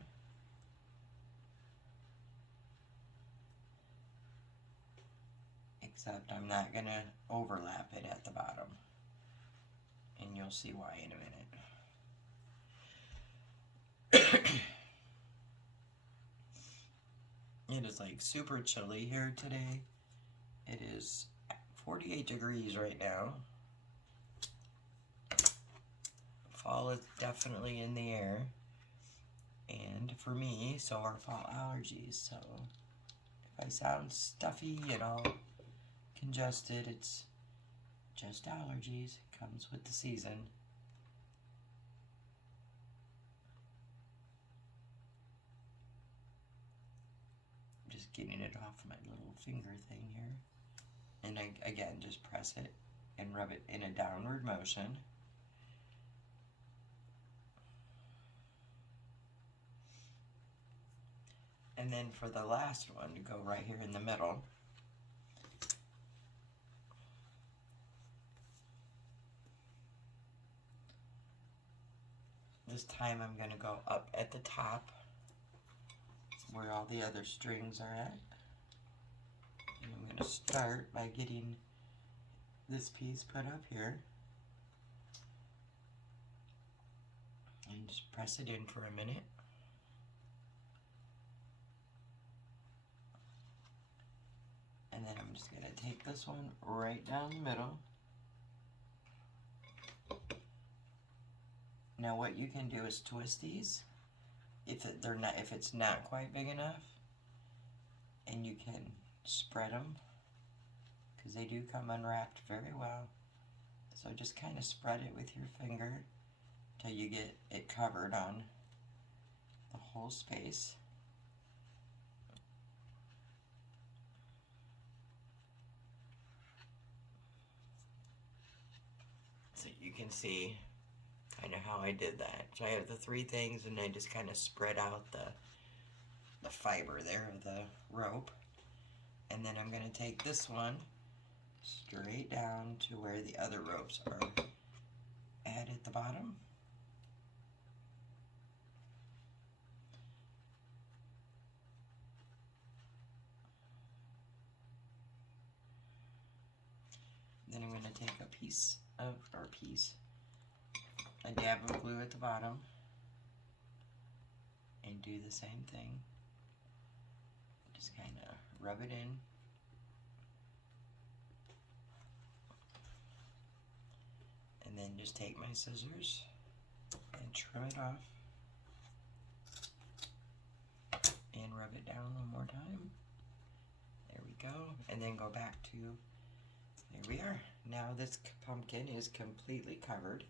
Except I'm not going to overlap it at the bottom. And you'll see why in a minute. It is like super chilly here today. It is 48 degrees right now. Fall is definitely in the air. And for me, so are fall allergies. So if I sound stuffy and all congested, it's just allergies. It comes with the season. Just getting it off my little finger thing here. And I, again, just press it and rub it in a downward motion. And then for the last one, to go right here in the middle. This time I'm going to go up at the top where all the other strings are at. And I'm going to start by getting this piece put up here. And just press it in for a minute. And then I'm just going to take this one right down the middle. Now what you can do is twist these if it's not quite big enough, and you can spread them because they do come unwrapped very well. So just kind of spread it with your finger till you get it covered on the whole space. So you can see kind of how I did that. So I have the three things, and I just kind of spread out the fiber there of the rope. And then I'm going to take this one straight down to where the other ropes are at the bottom. Then I'm going to take a dab of glue at the bottom and do the same thing. Just kind of rub it in. And then just take my scissors and trim it off. And rub it down one more time. There we go. And then go back to, there we are. Now this pumpkin is completely covered.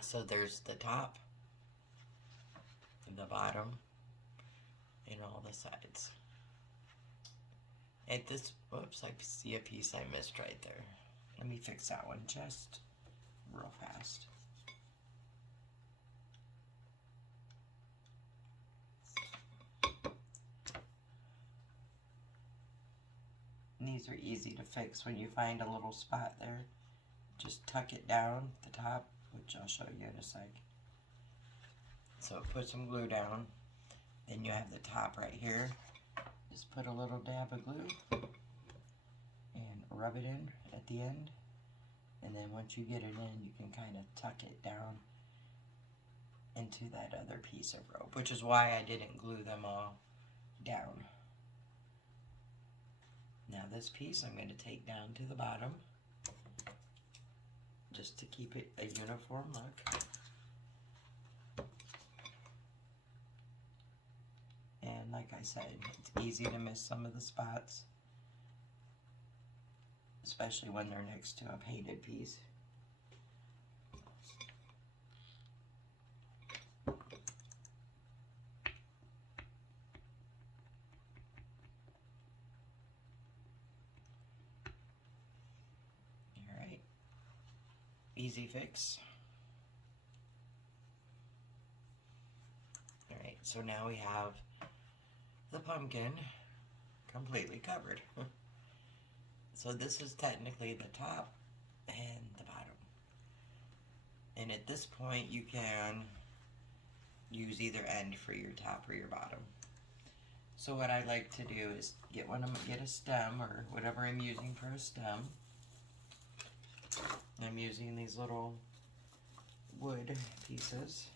So there's the top, the bottom, and all the sides. At this, whoops, I see a piece I missed right there. Let me fix that one just real fast. And these are easy to fix when you find a little spot there. Just tuck it down the top, which I'll show you in a sec. So put some glue down. Then you have the top right here. Just put a little dab of glue and rub it in at the end. And then once you get it in, you can kind of tuck it down into that other piece of rope, which is why I didn't glue them all down. Now this piece I'm going to take down to the bottom, just to keep it a uniform look. And like I said, it's easy to miss some of the spots, especially when they're next to a painted piece. Alright, easy fix. Alright, so now we have the pumpkin completely covered. So this is technically the top and the bottom. And at this point you can use either end for your top or your bottom. So what I like to do is get a stem or whatever I'm using for a stem. I'm using these little wood pieces.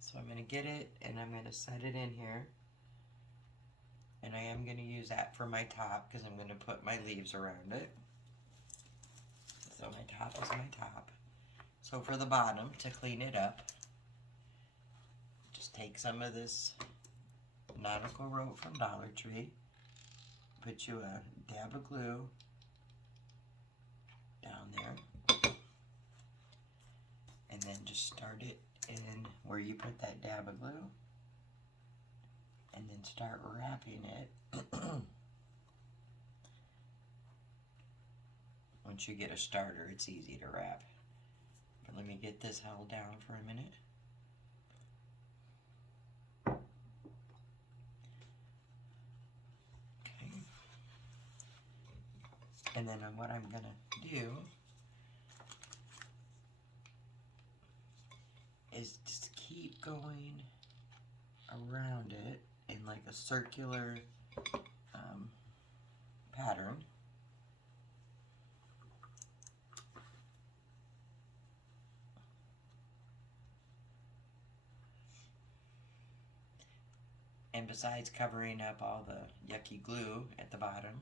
So I'm going to get it and I'm going to set it in here. And I am going to use that for my top because I'm going to put my leaves around it. So my top is my top. So for the bottom, to clean it up, just take some of this nautical rope from Dollar Tree, put you a dab of glue down there, and then just start it in where you put that dab of glue, and then start wrapping it. Once you get a starter, it's easy to wrap. But let me get this held down for a minute. Okay. And then what I'm gonna do is just keep going around it in like a circular pattern. And besides covering up all the yucky glue at the bottom,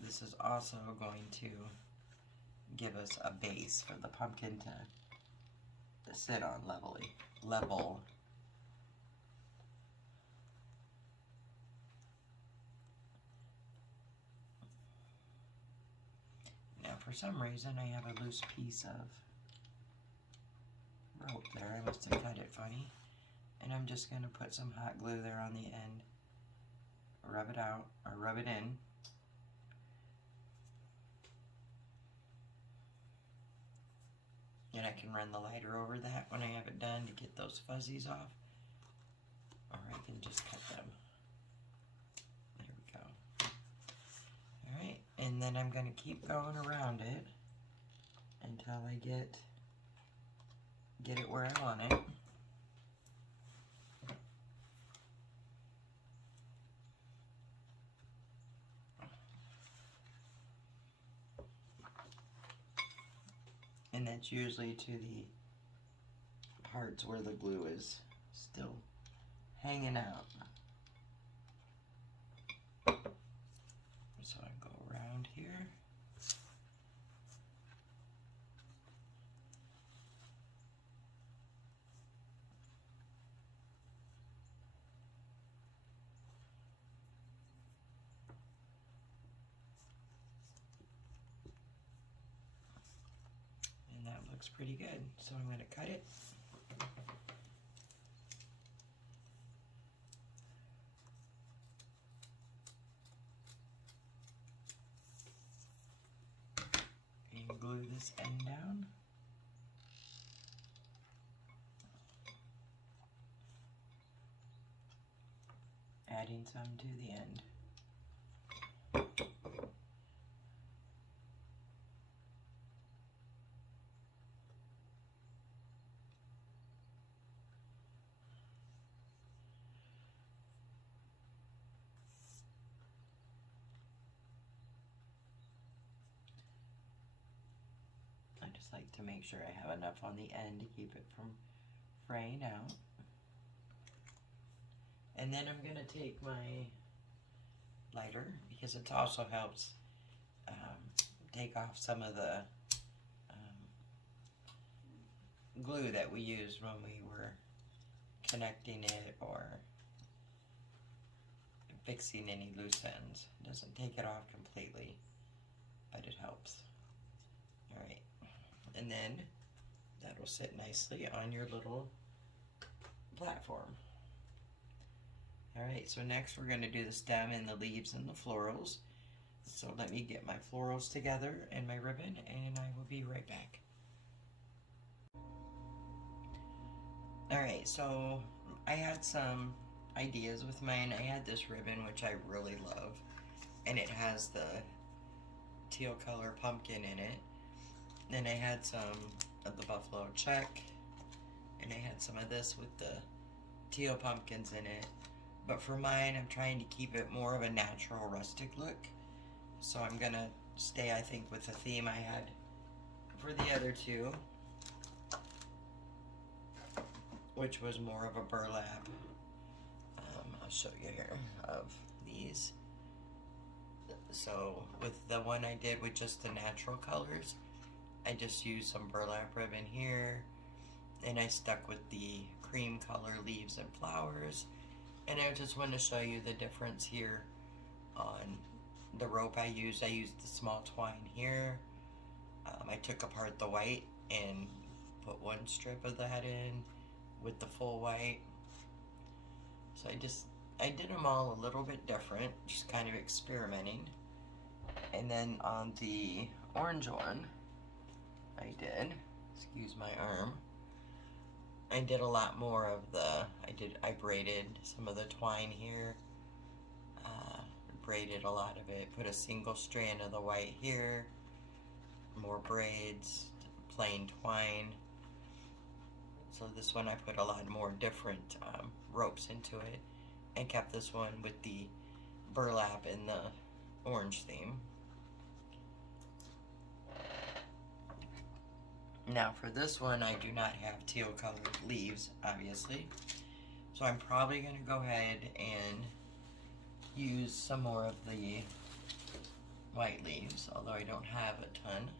this is also going to give us a base for the pumpkin to sit on level. Now for some reason I have a loose piece of rope there. I must have cut it funny. And I'm just going to put some hot glue there on the end, rub it out, or rub it in. then I can run the lighter over that when I have it done to get those fuzzies off. Or I can just cut them. There we go. Alright, and then I'm going to keep going around it until I get it where I want it. And that's usually to the parts where the glue is still hanging out. So I go around here. And that looks pretty good. So I'm going to cut it. And glue this end down. Adding some to the end. I just like to make sure I have enough on the end to keep it from fraying out. And then I'm going to take my lighter, because it also helps take off some of the glue that we used when we were connecting it or fixing any loose ends. It doesn't take it off completely, but it helps. Alright, and then that'll sit nicely on your little platform. Alright, so next we're going to do the stem and the leaves and the florals. So let me get my florals together and my ribbon, and I will be right back. Alright, so I had some ideas with mine. I had this ribbon, which I really love, and it has the teal color pumpkin in it. Then I had some of the buffalo check, and I had some of this with the teal pumpkins in it. But for mine, I'm trying to keep it more of a natural rustic look. So I'm gonna stay, I think, with the theme I had for the other two, which was more of a burlap. I'll show you here of these. So with the one I did with just the natural colors, I just used some burlap ribbon here, and I stuck with the cream color leaves and flowers. And I just want to show you the difference here on the rope I used the small twine here. I took apart the white and put one strip of that in with the full white. So I did them all a little bit different, just kind of experimenting. And then on the orange one, excuse my arm, I did a lot more of I braided some of the twine here, braided a lot of it, put a single strand of the white here, more braids, plain twine. So this one I put a lot more different ropes into it, and kept this one with the burlap and the orange theme. Now for this one, I do not have teal colored leaves, obviously. So I'm probably going to go ahead and use some more of the white leaves, although I don't have a ton.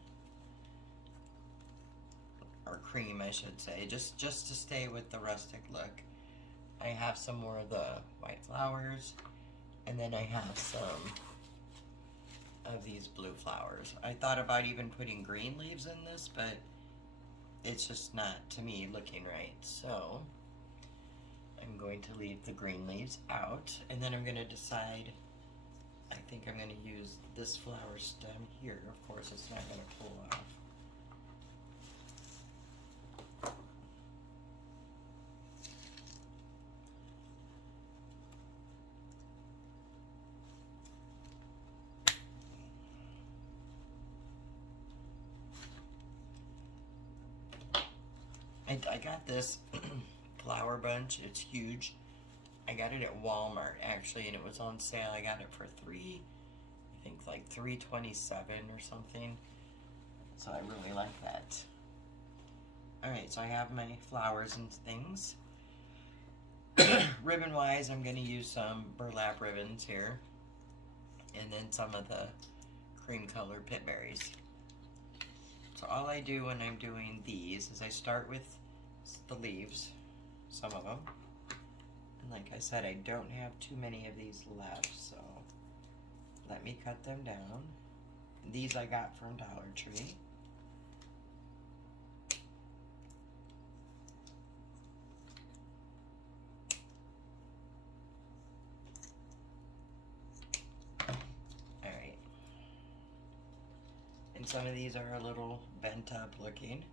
Or cream, I should say, just to stay with the rustic look. I have some more of the white flowers, and then I have some of these blue flowers. I thought about even putting green leaves in this, but it's just not, to me, looking right. So I'm going to leave the green leaves out, and then I'm going to decide, I think I'm going to use this flower stem here. Of course, it's not going to pull off. I got this flower bunch. It's huge. I got it at Walmart actually, and it was on sale. I got it for I think like $3.27 or something. So I really like that. Alright, so I have my flowers and things. Ribbon wise, I'm going to use some burlap ribbons here. And then some of the cream colored pit berries. So all I do when I'm doing these is I start with the leaves, some of them. And like I said, I don't have too many of these left, so let me cut them down. These I got from Dollar Tree. Alright. And some of these are a little bent up looking,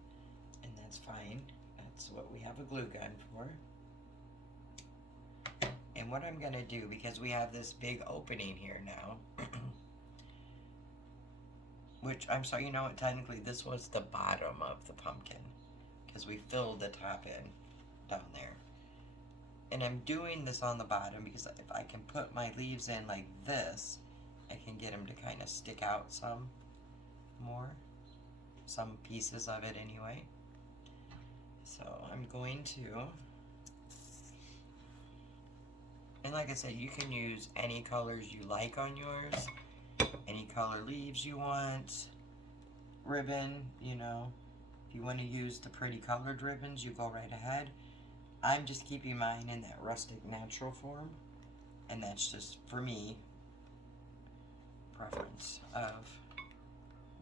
and that's fine. That's what we have a glue gun for. And what I'm going to do, because we have this big opening here now, which, I'm sorry, you know what, technically this was the bottom of the pumpkin, because we filled the top in down there. And I'm doing this on the bottom because if I can put my leaves in like this, I can get them to kind of stick out some more. Some pieces of it anyway. So I'm going to, and like I said, you can use any colors you like on yours, any color leaves you want, ribbon, you know, if you want to use the pretty colored ribbons, you go right ahead. I'm just keeping mine in that rustic natural form, and that's just, for me, preference of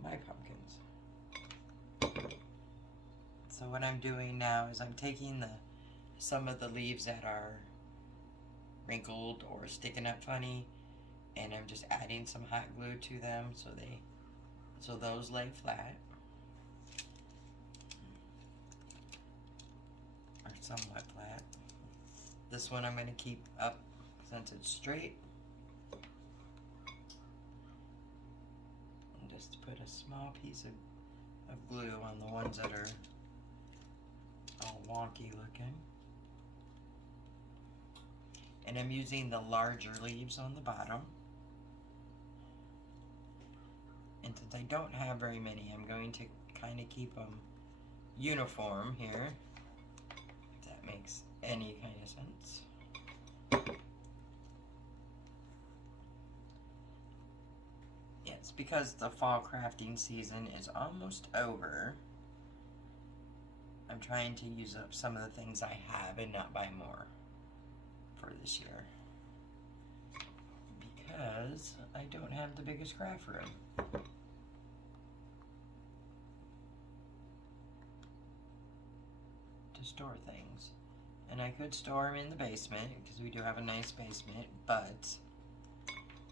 my pumpkins. So what I'm doing now is I'm taking some of the leaves that are wrinkled or sticking up funny, and I'm just adding some hot glue to them so those lay flat or somewhat flat. This one I'm going to keep up since it's straight, and just put a small piece of glue on the ones that are all wonky looking. And I'm using the larger leaves on the bottom. And since I don't have very many, I'm going to kind of keep them uniform here, if that makes any kind of sense. Yes, because the fall crafting season is almost over, I'm trying to use up some of the things I have and not buy more for this year, because I don't have the biggest craft room. To store things. And I could store them in the basement, because we do have a nice basement, but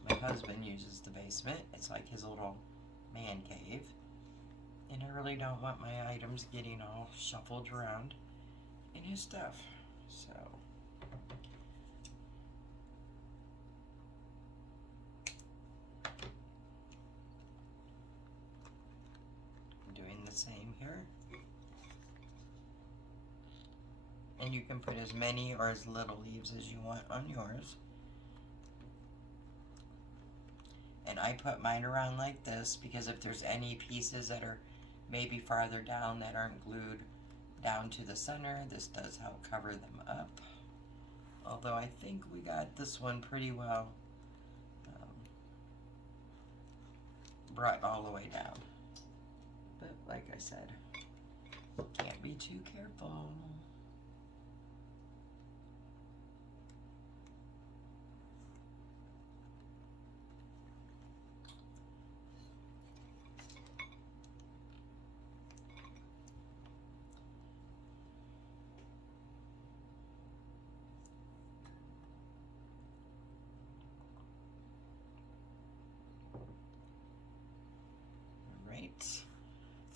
my husband uses the basement. It's like his little man cave. And I really don't want my items getting all shuffled around in his stuff. So I'm doing the same here. And you can put as many or as little leaves as you want on yours. And I put mine around like this because if there's any pieces that are maybe farther down that aren't glued down to the center, this does help cover them up. Although I think we got this one pretty well brought all the way down. But like I said, can't be too careful.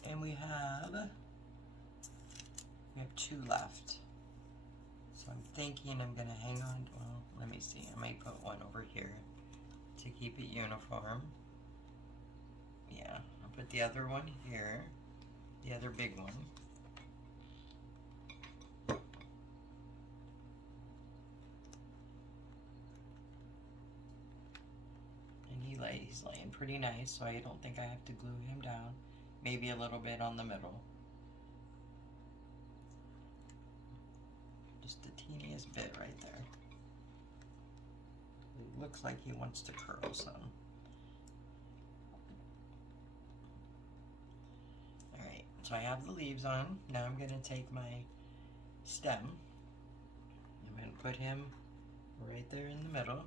And we have 2 left. So I'm thinking I'm gonna hang on, well, let me see, I might put one over here to keep it uniform. Yeah, I'll put the other one here, the other big one. he's laying pretty nice, so I don't think I have to glue him down. Maybe a little bit on the middle. Just the teeniest bit right there. It looks like he wants to curl some. Alright, so I have the leaves on. Now I'm going to take my stem. I'm going to put him right there in the middle.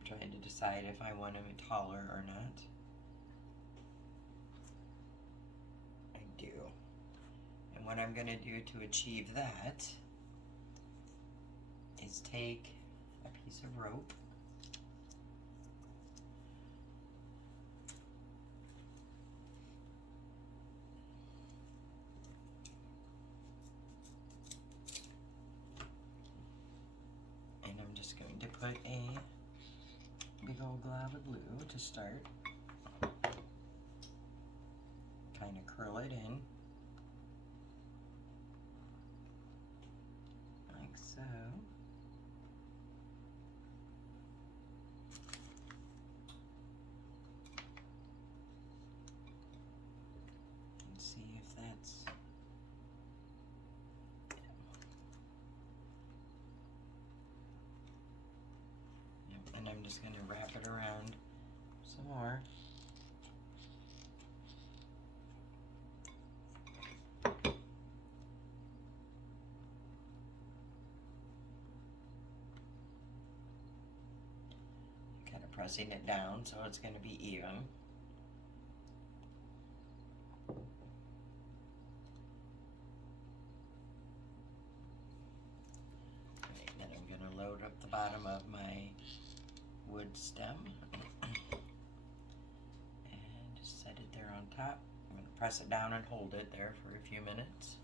I'm trying to decide if I want him taller or not. I do. And what I'm going to do to achieve that is take a piece of rope and I'm just going to put a big old glob of glue to start. Kind of curl it in like so. See if that's yep. And I'm just going to wrap it around some more. Kind of pressing it down so it's going to be even. Load up the bottom of my wood stem and just set it there on top. I'm going to press it down and hold it there for a few minutes.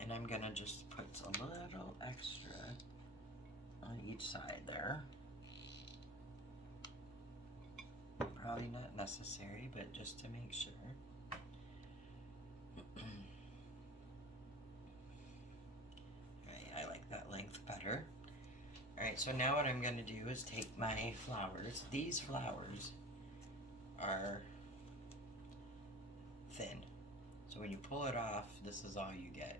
And I'm going to just put a little extra on each side there. Probably not necessary, but just to make sure. Alright, I like that length better. Alright, so now what I'm going to do is take my flowers. These flowers are thin. So when you pull it off, this is all you get.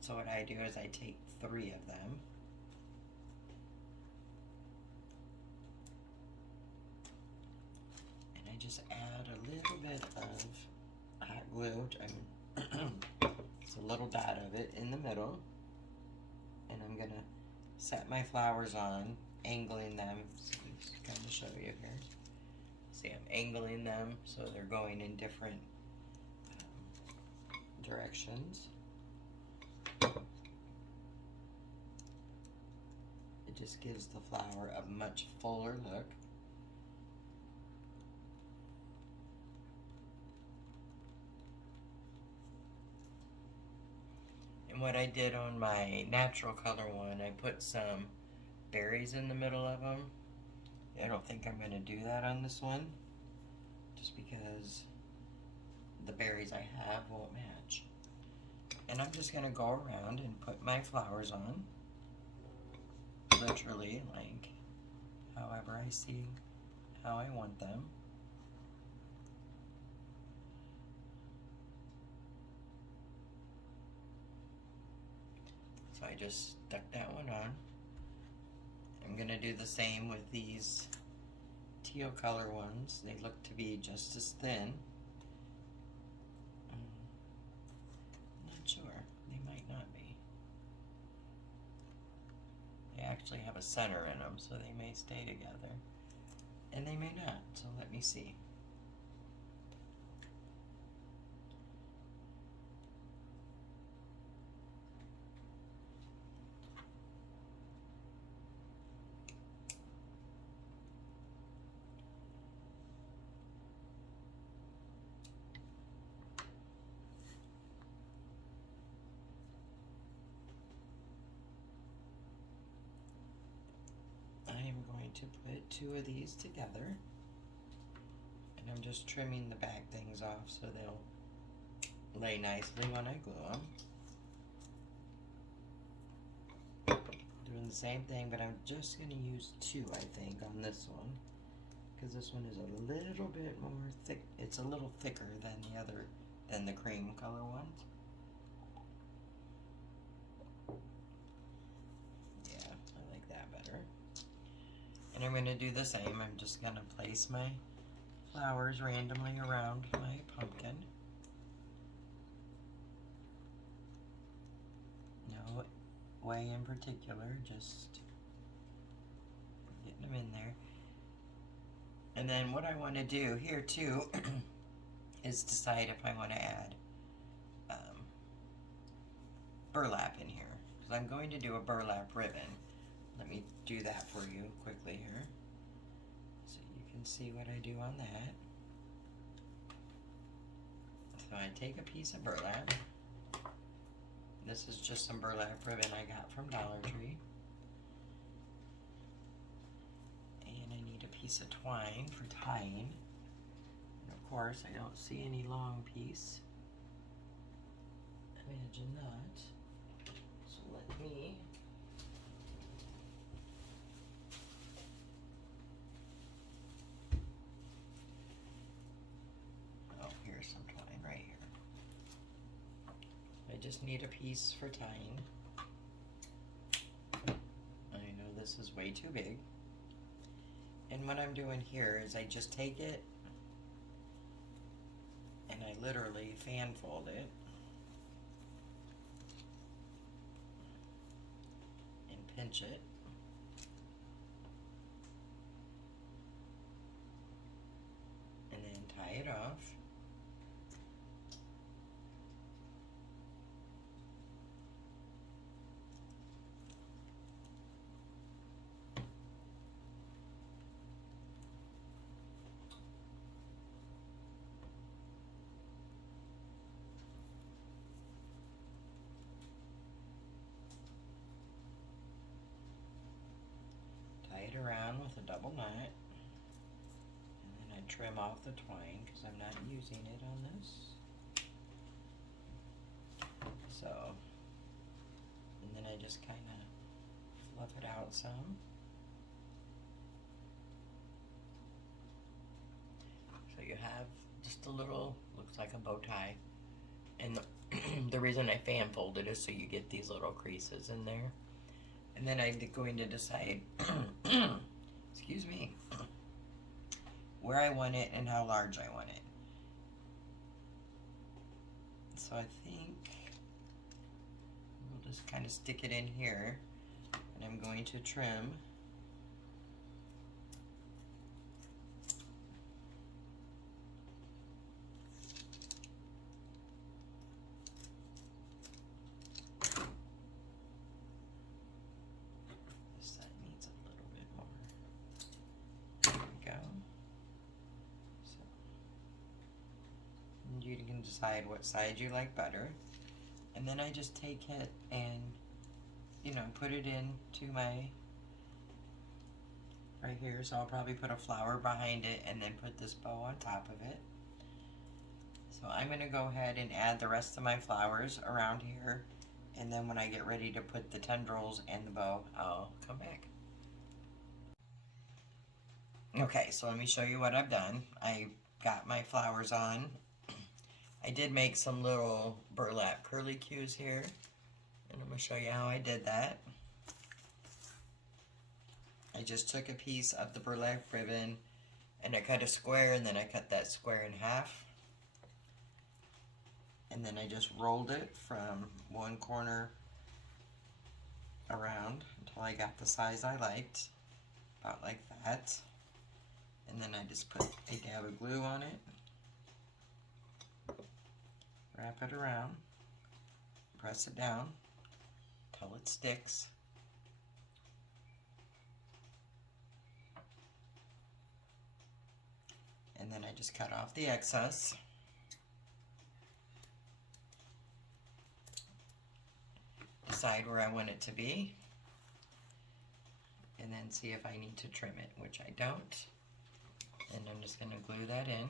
So what I do is I take 3 of them. Just add a little bit of hot glue. It's a little dot of it in the middle. And I'm going to set my flowers on, angling them. So just kind of show you here. See, I'm angling them so they're going in different directions. It just gives the flower a much fuller look. And what I did on my natural color one, I put some berries in the middle of them. I don't think I'm going to do that on this one, just because the berries I have won't match. And I'm just going to go around and put my flowers on, literally, like however I see how I want them. So I just stuck that one on. I'm going to do the same with these teal color ones. They look to be just as thin. I'm not sure. They might not be. They actually have a center in them, so they may stay together. And they may not, so let me see. I am going to put 2 of these together. I'm just trimming the back things off so they'll lay nicely when I glue them. Doing the same thing, but I'm just going to use 2, I think, on this one. Because this one is a little bit more thick. It's a little thicker than the cream color ones. Yeah, I like that better. And I'm going to do the same. I'm just going to place my flowers randomly around my pumpkin. No way in particular, just getting them in there. And then what I want to do here too is decide if I want to add burlap in here, because I'm going to do a burlap ribbon. Let me do that for you quickly here so you can see what I do on that. So I take a piece of burlap. This is just some burlap ribbon I got from Dollar Tree. And I need a piece of twine for tying. And of course, I don't see any long piece. Imagine that. So let me here's some twine right here. I just need a piece for tying. I know this is way too big. And what I'm doing here is I just take it and I literally fan fold it and pinch it. And then tie it off. Tie it around with a double knot, and then I trim off the twine because I'm not using it on this. So, and then I just kind of fluff it out some. So you have just a little, looks like a bow tie. And the reason I fan fold it is so you get these little creases in there. And then I'm going to decide, excuse me, where I want it and how large I want it. So I think we'll just kind of stick it in here, and I'm going to trim you can decide what side you like better. And then I just take it and, you know, put it into my, right here. So I'll probably put a flower behind it and then put this bow on top of it. So I'm going to go ahead and add the rest of my flowers around here. And then when I get ready to put the tendrils and the bow, I'll come back. Okay, so let me show you what I've done. I got my flowers on. I did make some little burlap curlicues here, and I'm going to show you how I did that. I just took a piece of the burlap ribbon and I cut a square, and then I cut that square in half. And then I just rolled it from one corner around until I got the size I liked, about like that. And then I just put a dab of glue on it. Wrap it around, press it down until it sticks. And then I just cut off the excess. Decide where I want it to be. And then see if I need to trim it, which I don't. And I'm just going to glue that in.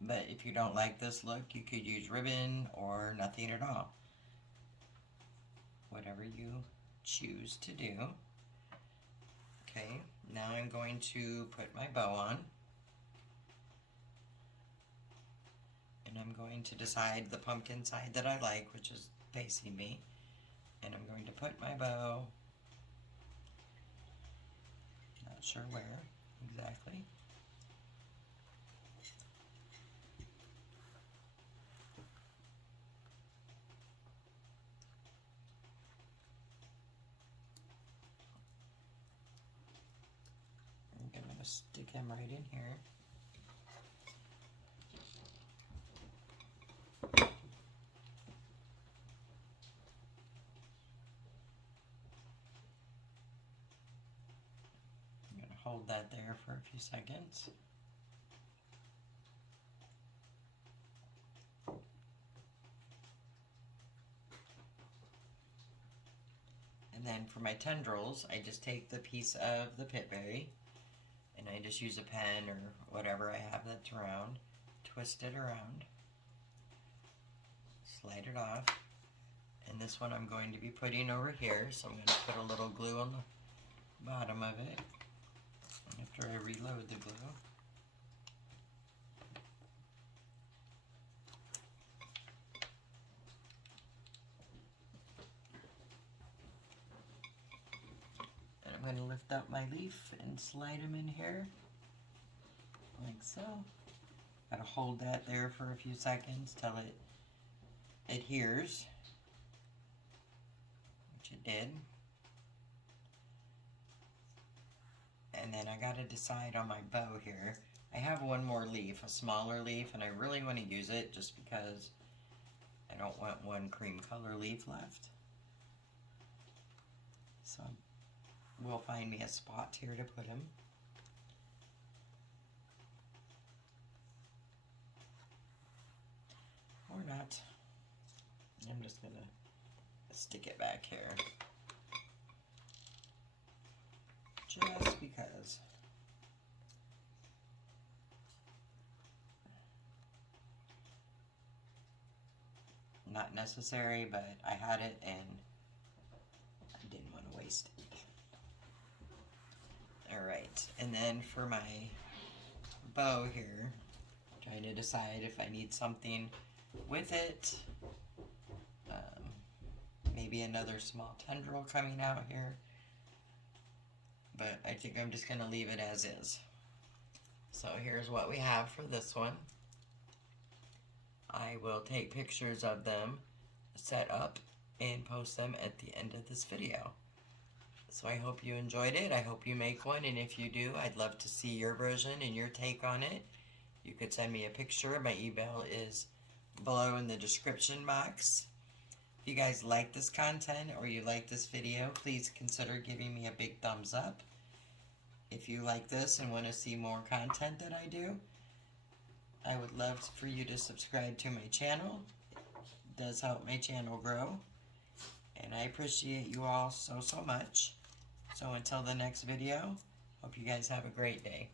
But if you don't like this look, you could use ribbon or nothing at all. Whatever you choose to do. Okay, now I'm going to put my bow on. And I'm going to decide the pumpkin side that I like, which is facing me. And I'm going to put my bow, not sure where exactly. I'm going to stick him right in here. Hold that there for a few seconds. And then for my tendrils, I just take the piece of the pitberry and I just use a pen or whatever I have that's around, twist it around, slide it off. And this one I'm going to be putting over here, so I'm going to put a little glue on the bottom of it after I reload the glue. And I'm going to lift up my leaf and slide them in here, like so. Gotta hold that there for a few seconds till it adheres, which it did. And then I gotta decide on my bow here. I have one more leaf, a smaller leaf, and I really want to use it just because I don't want one cream color leaf left. So we'll find me a spot here to put him. Or not. I'm just gonna stick it back here. Just because. Not necessary, but I had it and I didn't want to waste it. Alright, and then for my bow here, I'm trying to decide if I need something with it. Maybe another small tendril coming out here. But I think I'm just going to leave it as is. So here's what we have for this one. I will take pictures of them, set up, and post them at the end of this video. So I hope you enjoyed it. I hope you make one, and if you do, I'd love to see your version and your take on it. You could send me a picture. My email is below in the description box. If you guys like this content or you like this video, please consider giving me a big thumbs up. If you like this and want to see more content that I do, I would love for you to subscribe to my channel. It does help my channel grow. And I appreciate you all so much. So until the next video, hope you guys have a great day.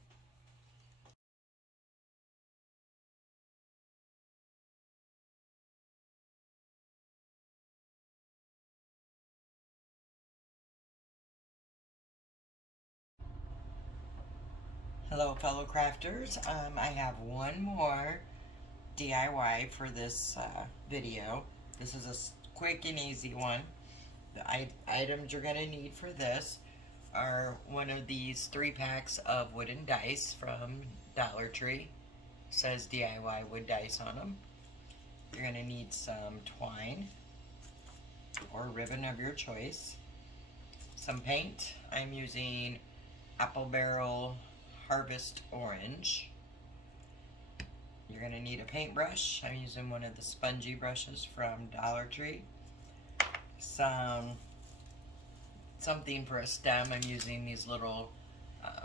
Hello fellow crafters, I have one more DIY for this video. This is a quick and easy one. The items you're going to need for this are one of these 3 packs of wooden dice from Dollar Tree. It says DIY wood dice on them. You're going to need some twine or ribbon of your choice. Some paint. I'm using Apple Barrel Harvest Orange. You're going to need a paintbrush. I'm using one of the spongy brushes from Dollar Tree. Something for a stem. I'm using these little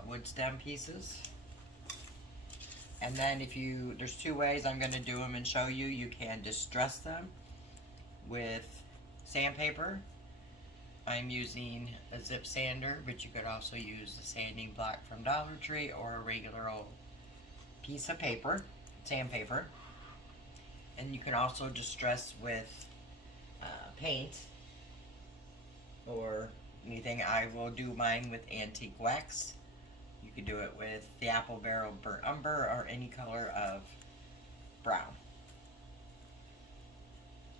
wood stem pieces. And then there's 2 ways I'm going to do them and show you. You can distress them with sandpaper, I'm using a zip sander, but you could also use a sanding block from Dollar Tree or a regular old piece of paper, sandpaper. And you can also distress with paint or anything. I will do mine with antique wax. You could do it with the apple barrel burnt umber or any color of brown.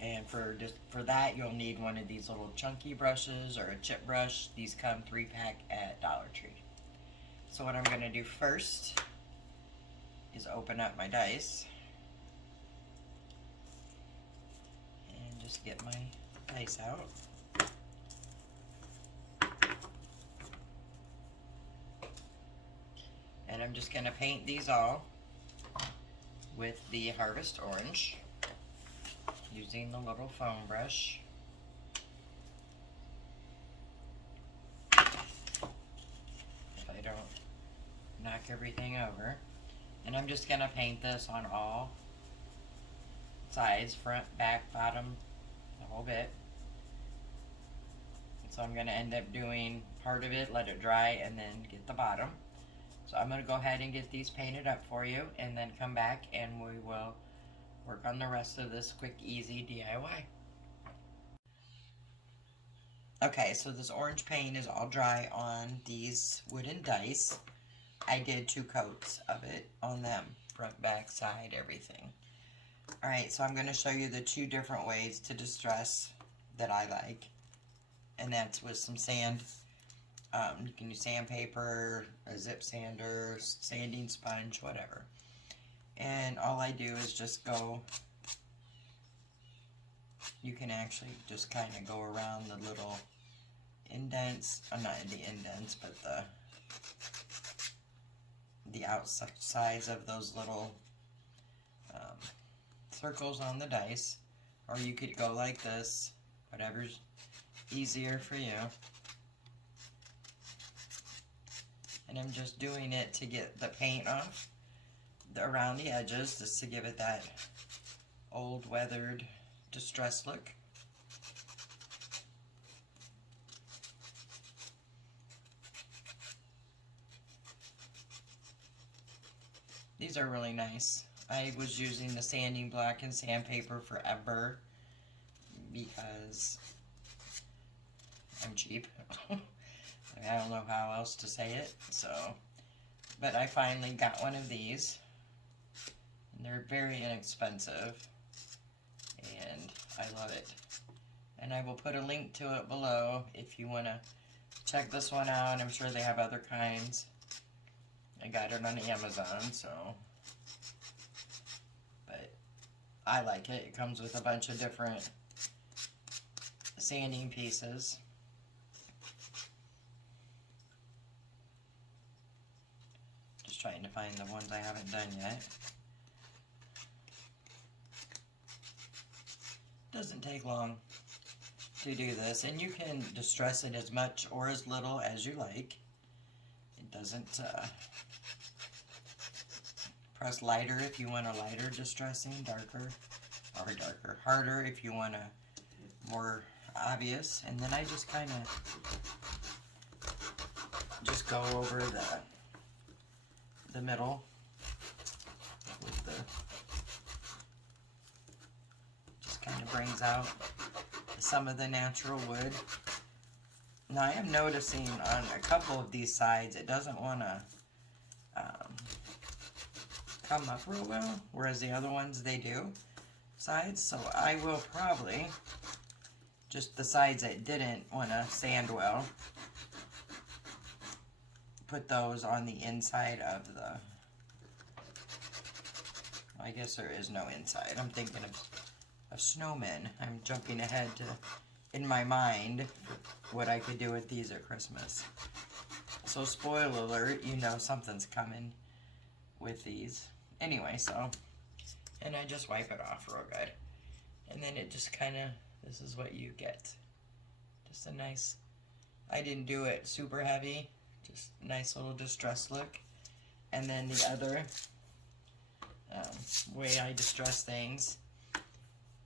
And for that, you'll need one of these little chunky brushes or a chip brush. These come 3-pack at Dollar Tree. So what I'm going to do first is open up my dice and just get my dice out. And I'm just going to paint these all with the Harvest Orange using the little foam brush. If I don't knock everything over. And I'm just going to paint this on all sides, front, back, bottom, the whole bit. So I'm going to end up doing part of it, let it dry, and then get the bottom. So I'm going to go ahead and get these painted up for you and then come back and we will work on the rest of this quick, easy DIY. Okay, so this orange paint is all dry on these wooden dice. I did 2 coats of it on them, front, back, side, everything. Alright, so I'm going to show you the 2 different ways to distress that I like. And that's with some sand. You can use sandpaper, a zip sander, sanding sponge, whatever. And all I do is just go, you can actually just kind of go around the little indents, not the indents, but the outsides of those little circles on the dice. Or you could go like this, whatever's easier for you. And I'm just doing it to get the paint off around the edges, just to give it that old weathered distressed look. These are really nice. I was using the sanding block and sandpaper forever because I'm cheap. I don't know how else to say it, so, but I finally got one of these, and they're very inexpensive, and I love it. And I will put a link to it below if you want to check this one out. I'm sure they have other kinds. I got it on Amazon, so, but I like it. It comes with a bunch of different sanding pieces. Trying to find the ones I haven't done yet. Doesn't take long to do this, and you can distress it as much or as little as you like. It doesn't press lighter if you want a lighter distressing, harder if you want a more obvious. And then I just kind of just go over the middle with just kind of brings out some of the natural wood. Now I am noticing on a couple of these sides it doesn't want to come up real well, whereas the other ones they do sides. So I will probably just the sides that didn't want to sand well, put those on the inside of the, I guess there is no inside. I'm thinking of snowmen. I'm jumping ahead to, in my mind, what I could do with these at Christmas. So spoiler alert, you know something's coming with these. Anyway, so, and I just wipe it off real good. And then it just kind of, this is what you get. Just a nice, I didn't do it super heavy. Just nice little distress look. And then the other way I distress things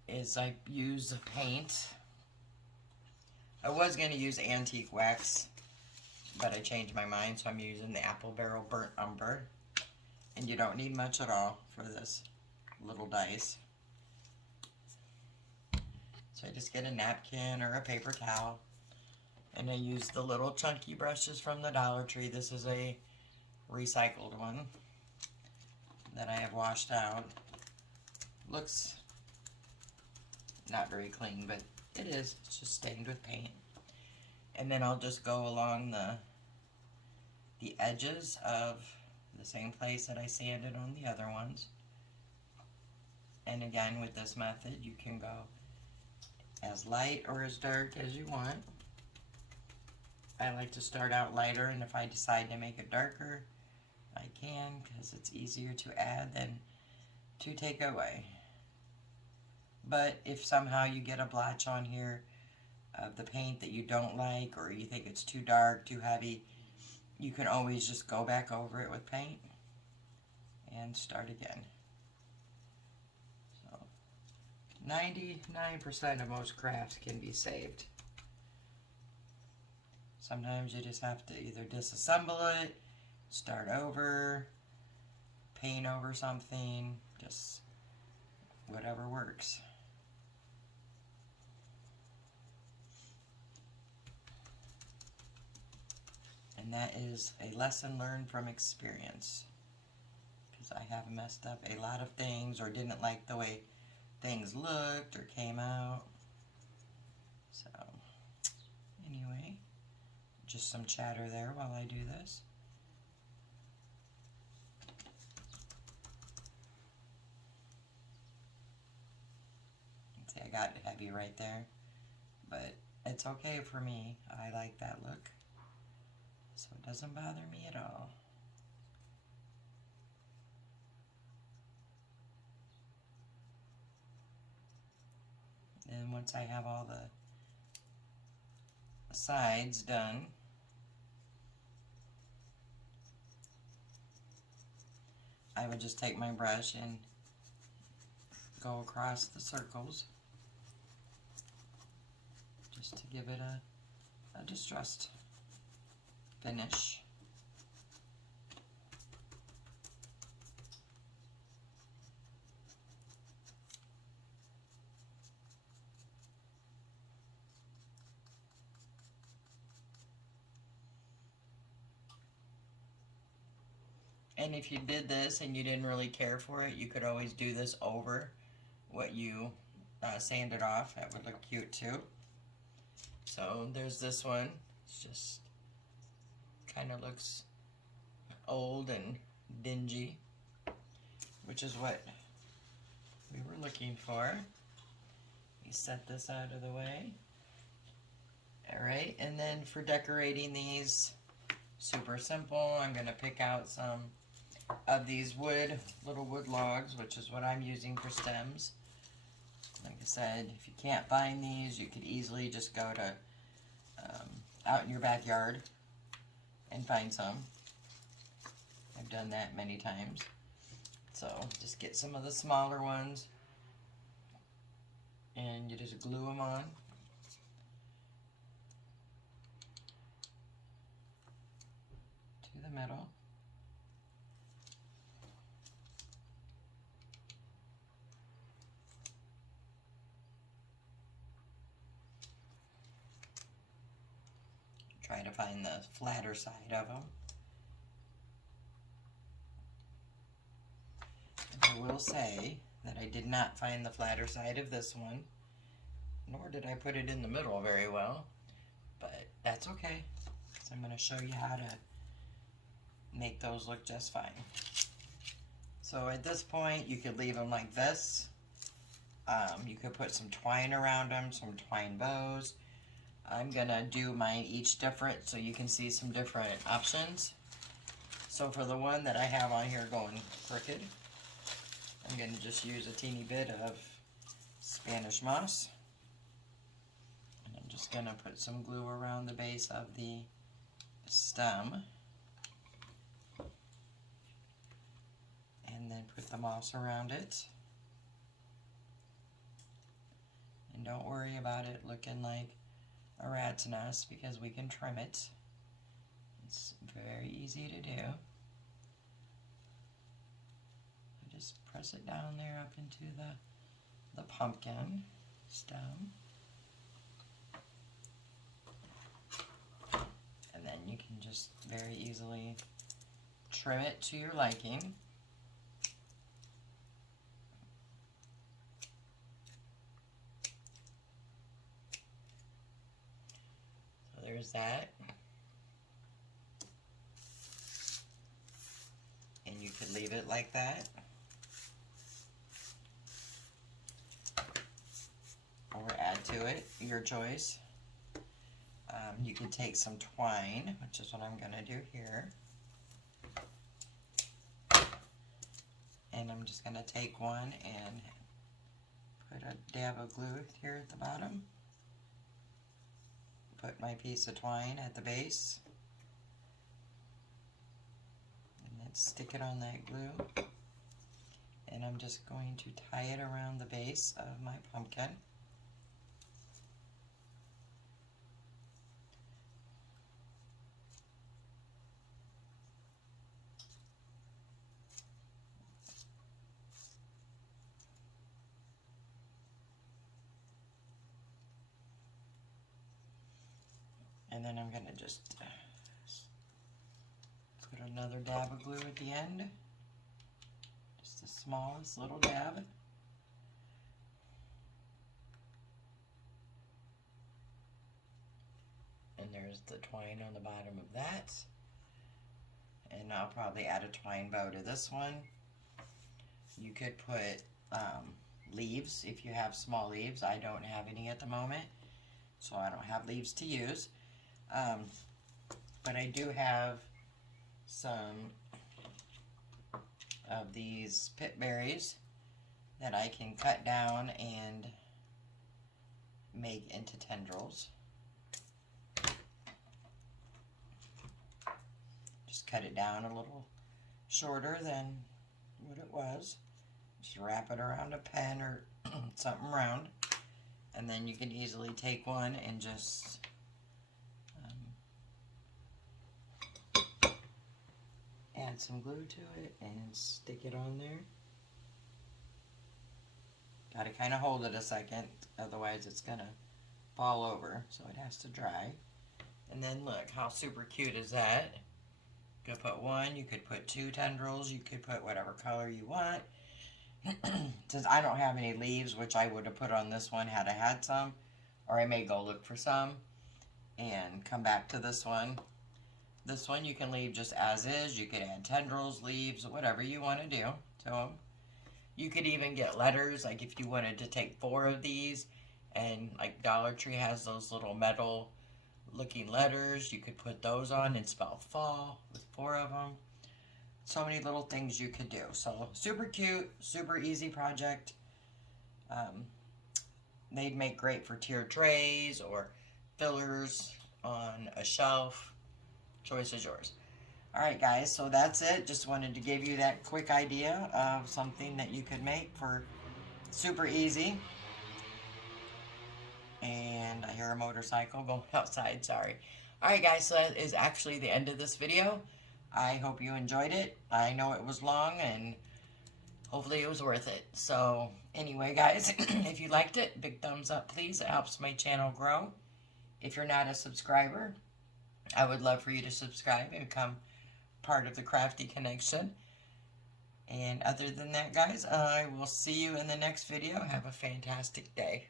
is I use the paint. I was going to use antique wax, but I changed my mind, so I'm using the Apple Barrel Burnt Umber. And you don't need much at all for this little dice. So I just get a napkin or a paper towel, and I use the little chunky brushes from the Dollar Tree. This is a recycled one that I have washed out. Looks not very clean, but it is. It's just stained with paint. And then I'll just go along the edges of the same place that I sanded on the other ones. And again, with this method, you can go as light or as dark as you want. I like to start out lighter, and if I decide to make it darker, I can, because it's easier to add than to take away. But if somehow you get a blotch on here of the paint that you don't like, or you think it's too dark, too heavy, you can always just go back over it with paint and start again. So 99% of most crafts can be saved. Sometimes you just have to either disassemble it, start over, paint over something, just whatever works. And that is a lesson learned from experience, because I have messed up a lot of things or didn't like the way things looked or came out. So anyway, just some chatter there while I do this. See, I got it heavy right there, but it's okay for me. I like that look, so it doesn't bother me at all. And once I have all the sides done, I would just take my brush and go across the circles just to give it a distressed finish. And if you did this and you didn't really care for it, you could always do this over what you sanded off. That would look cute too. So there's this one. It's just kind of looks old and dingy, which is what we were looking for. We set this out of the way. Alright, and then for decorating these, super simple. I'm going to pick out some of these little wood logs, which is what I'm using for stems. Like I said, if you can't find these, you could easily just go to out in your backyard and find some. I've done that many times. So just get some of the smaller ones and you just glue them on. To the middle. Try to find the flatter side of them. I will say that I did not find the flatter side of this one, nor did I put it in the middle very well, but that's okay. So I'm going to show you how to make those look just fine. So at this point, you could leave them like this. You could put some twine around them, some twine bows. I'm going to do mine each different so you can see some different options. So for the one that I have on here going crooked, I'm going to just use a teeny bit of Spanish moss. And I'm just going to put some glue around the base of the stem. And then put the moss around it. And don't worry about it looking like a rat's nest because we can trim it. It's very easy to do. Just press it down there up into the pumpkin stem. And then you can just very easily trim it to your liking. So there's that. And you could leave it like that. Or add to it, your choice. You could take some twine, which is what I'm going to do here. And I'm just going to take one and put a dab of glue here at the bottom. Put my piece of twine at the base. And then stick it on that glue. And I'm just going to tie it around the base of my pumpkin. And then I'm going to just put another dab of glue at the end. Just the smallest little dab. And there's the twine on the bottom of that. And I'll probably add a twine bow to this one. You could put leaves if you have small leaves. I don't have any at the moment, so I don't have leaves to use. But I do have some of these pit berries that I can cut down and make into tendrils. Just cut it down a little shorter than what it was. Just wrap it around a pen or something round, and then you can easily take one and just add some glue to it and stick it on there. Got to kind of hold it a second, otherwise it's gonna fall over, so it has to dry. And then look how super cute is that. You could put one, you could put two tendrils, you could put whatever color you want. Since I don't have any leaves, which I would have put on this one had I had some, or I may go look for some and come back to this one. This one you can leave just as is. You could add tendrils, leaves, whatever you want to do to them. You could even get letters, like if you wanted to take 4 of these, and like Dollar Tree has those little metal looking letters, you could put those on and spell fall with 4 of them. So many little things you could do. So super cute, super easy project. They'd make great for tiered trays or fillers on a shelf. Choice is yours. Alright guys, so that's it. Just wanted to give you that quick idea of something that you could make for super easy. And I hear a motorcycle going outside, sorry. Alright guys, so that is actually the end of this video. I hope you enjoyed it. I know it was long and hopefully it was worth it. So anyway guys, if you liked it, big thumbs up please. It helps my channel grow. If you're not a subscriber, I would love for you to subscribe and become part of the Crafty Connection. And other than that guys, I will see you in the next video. Have a fantastic day.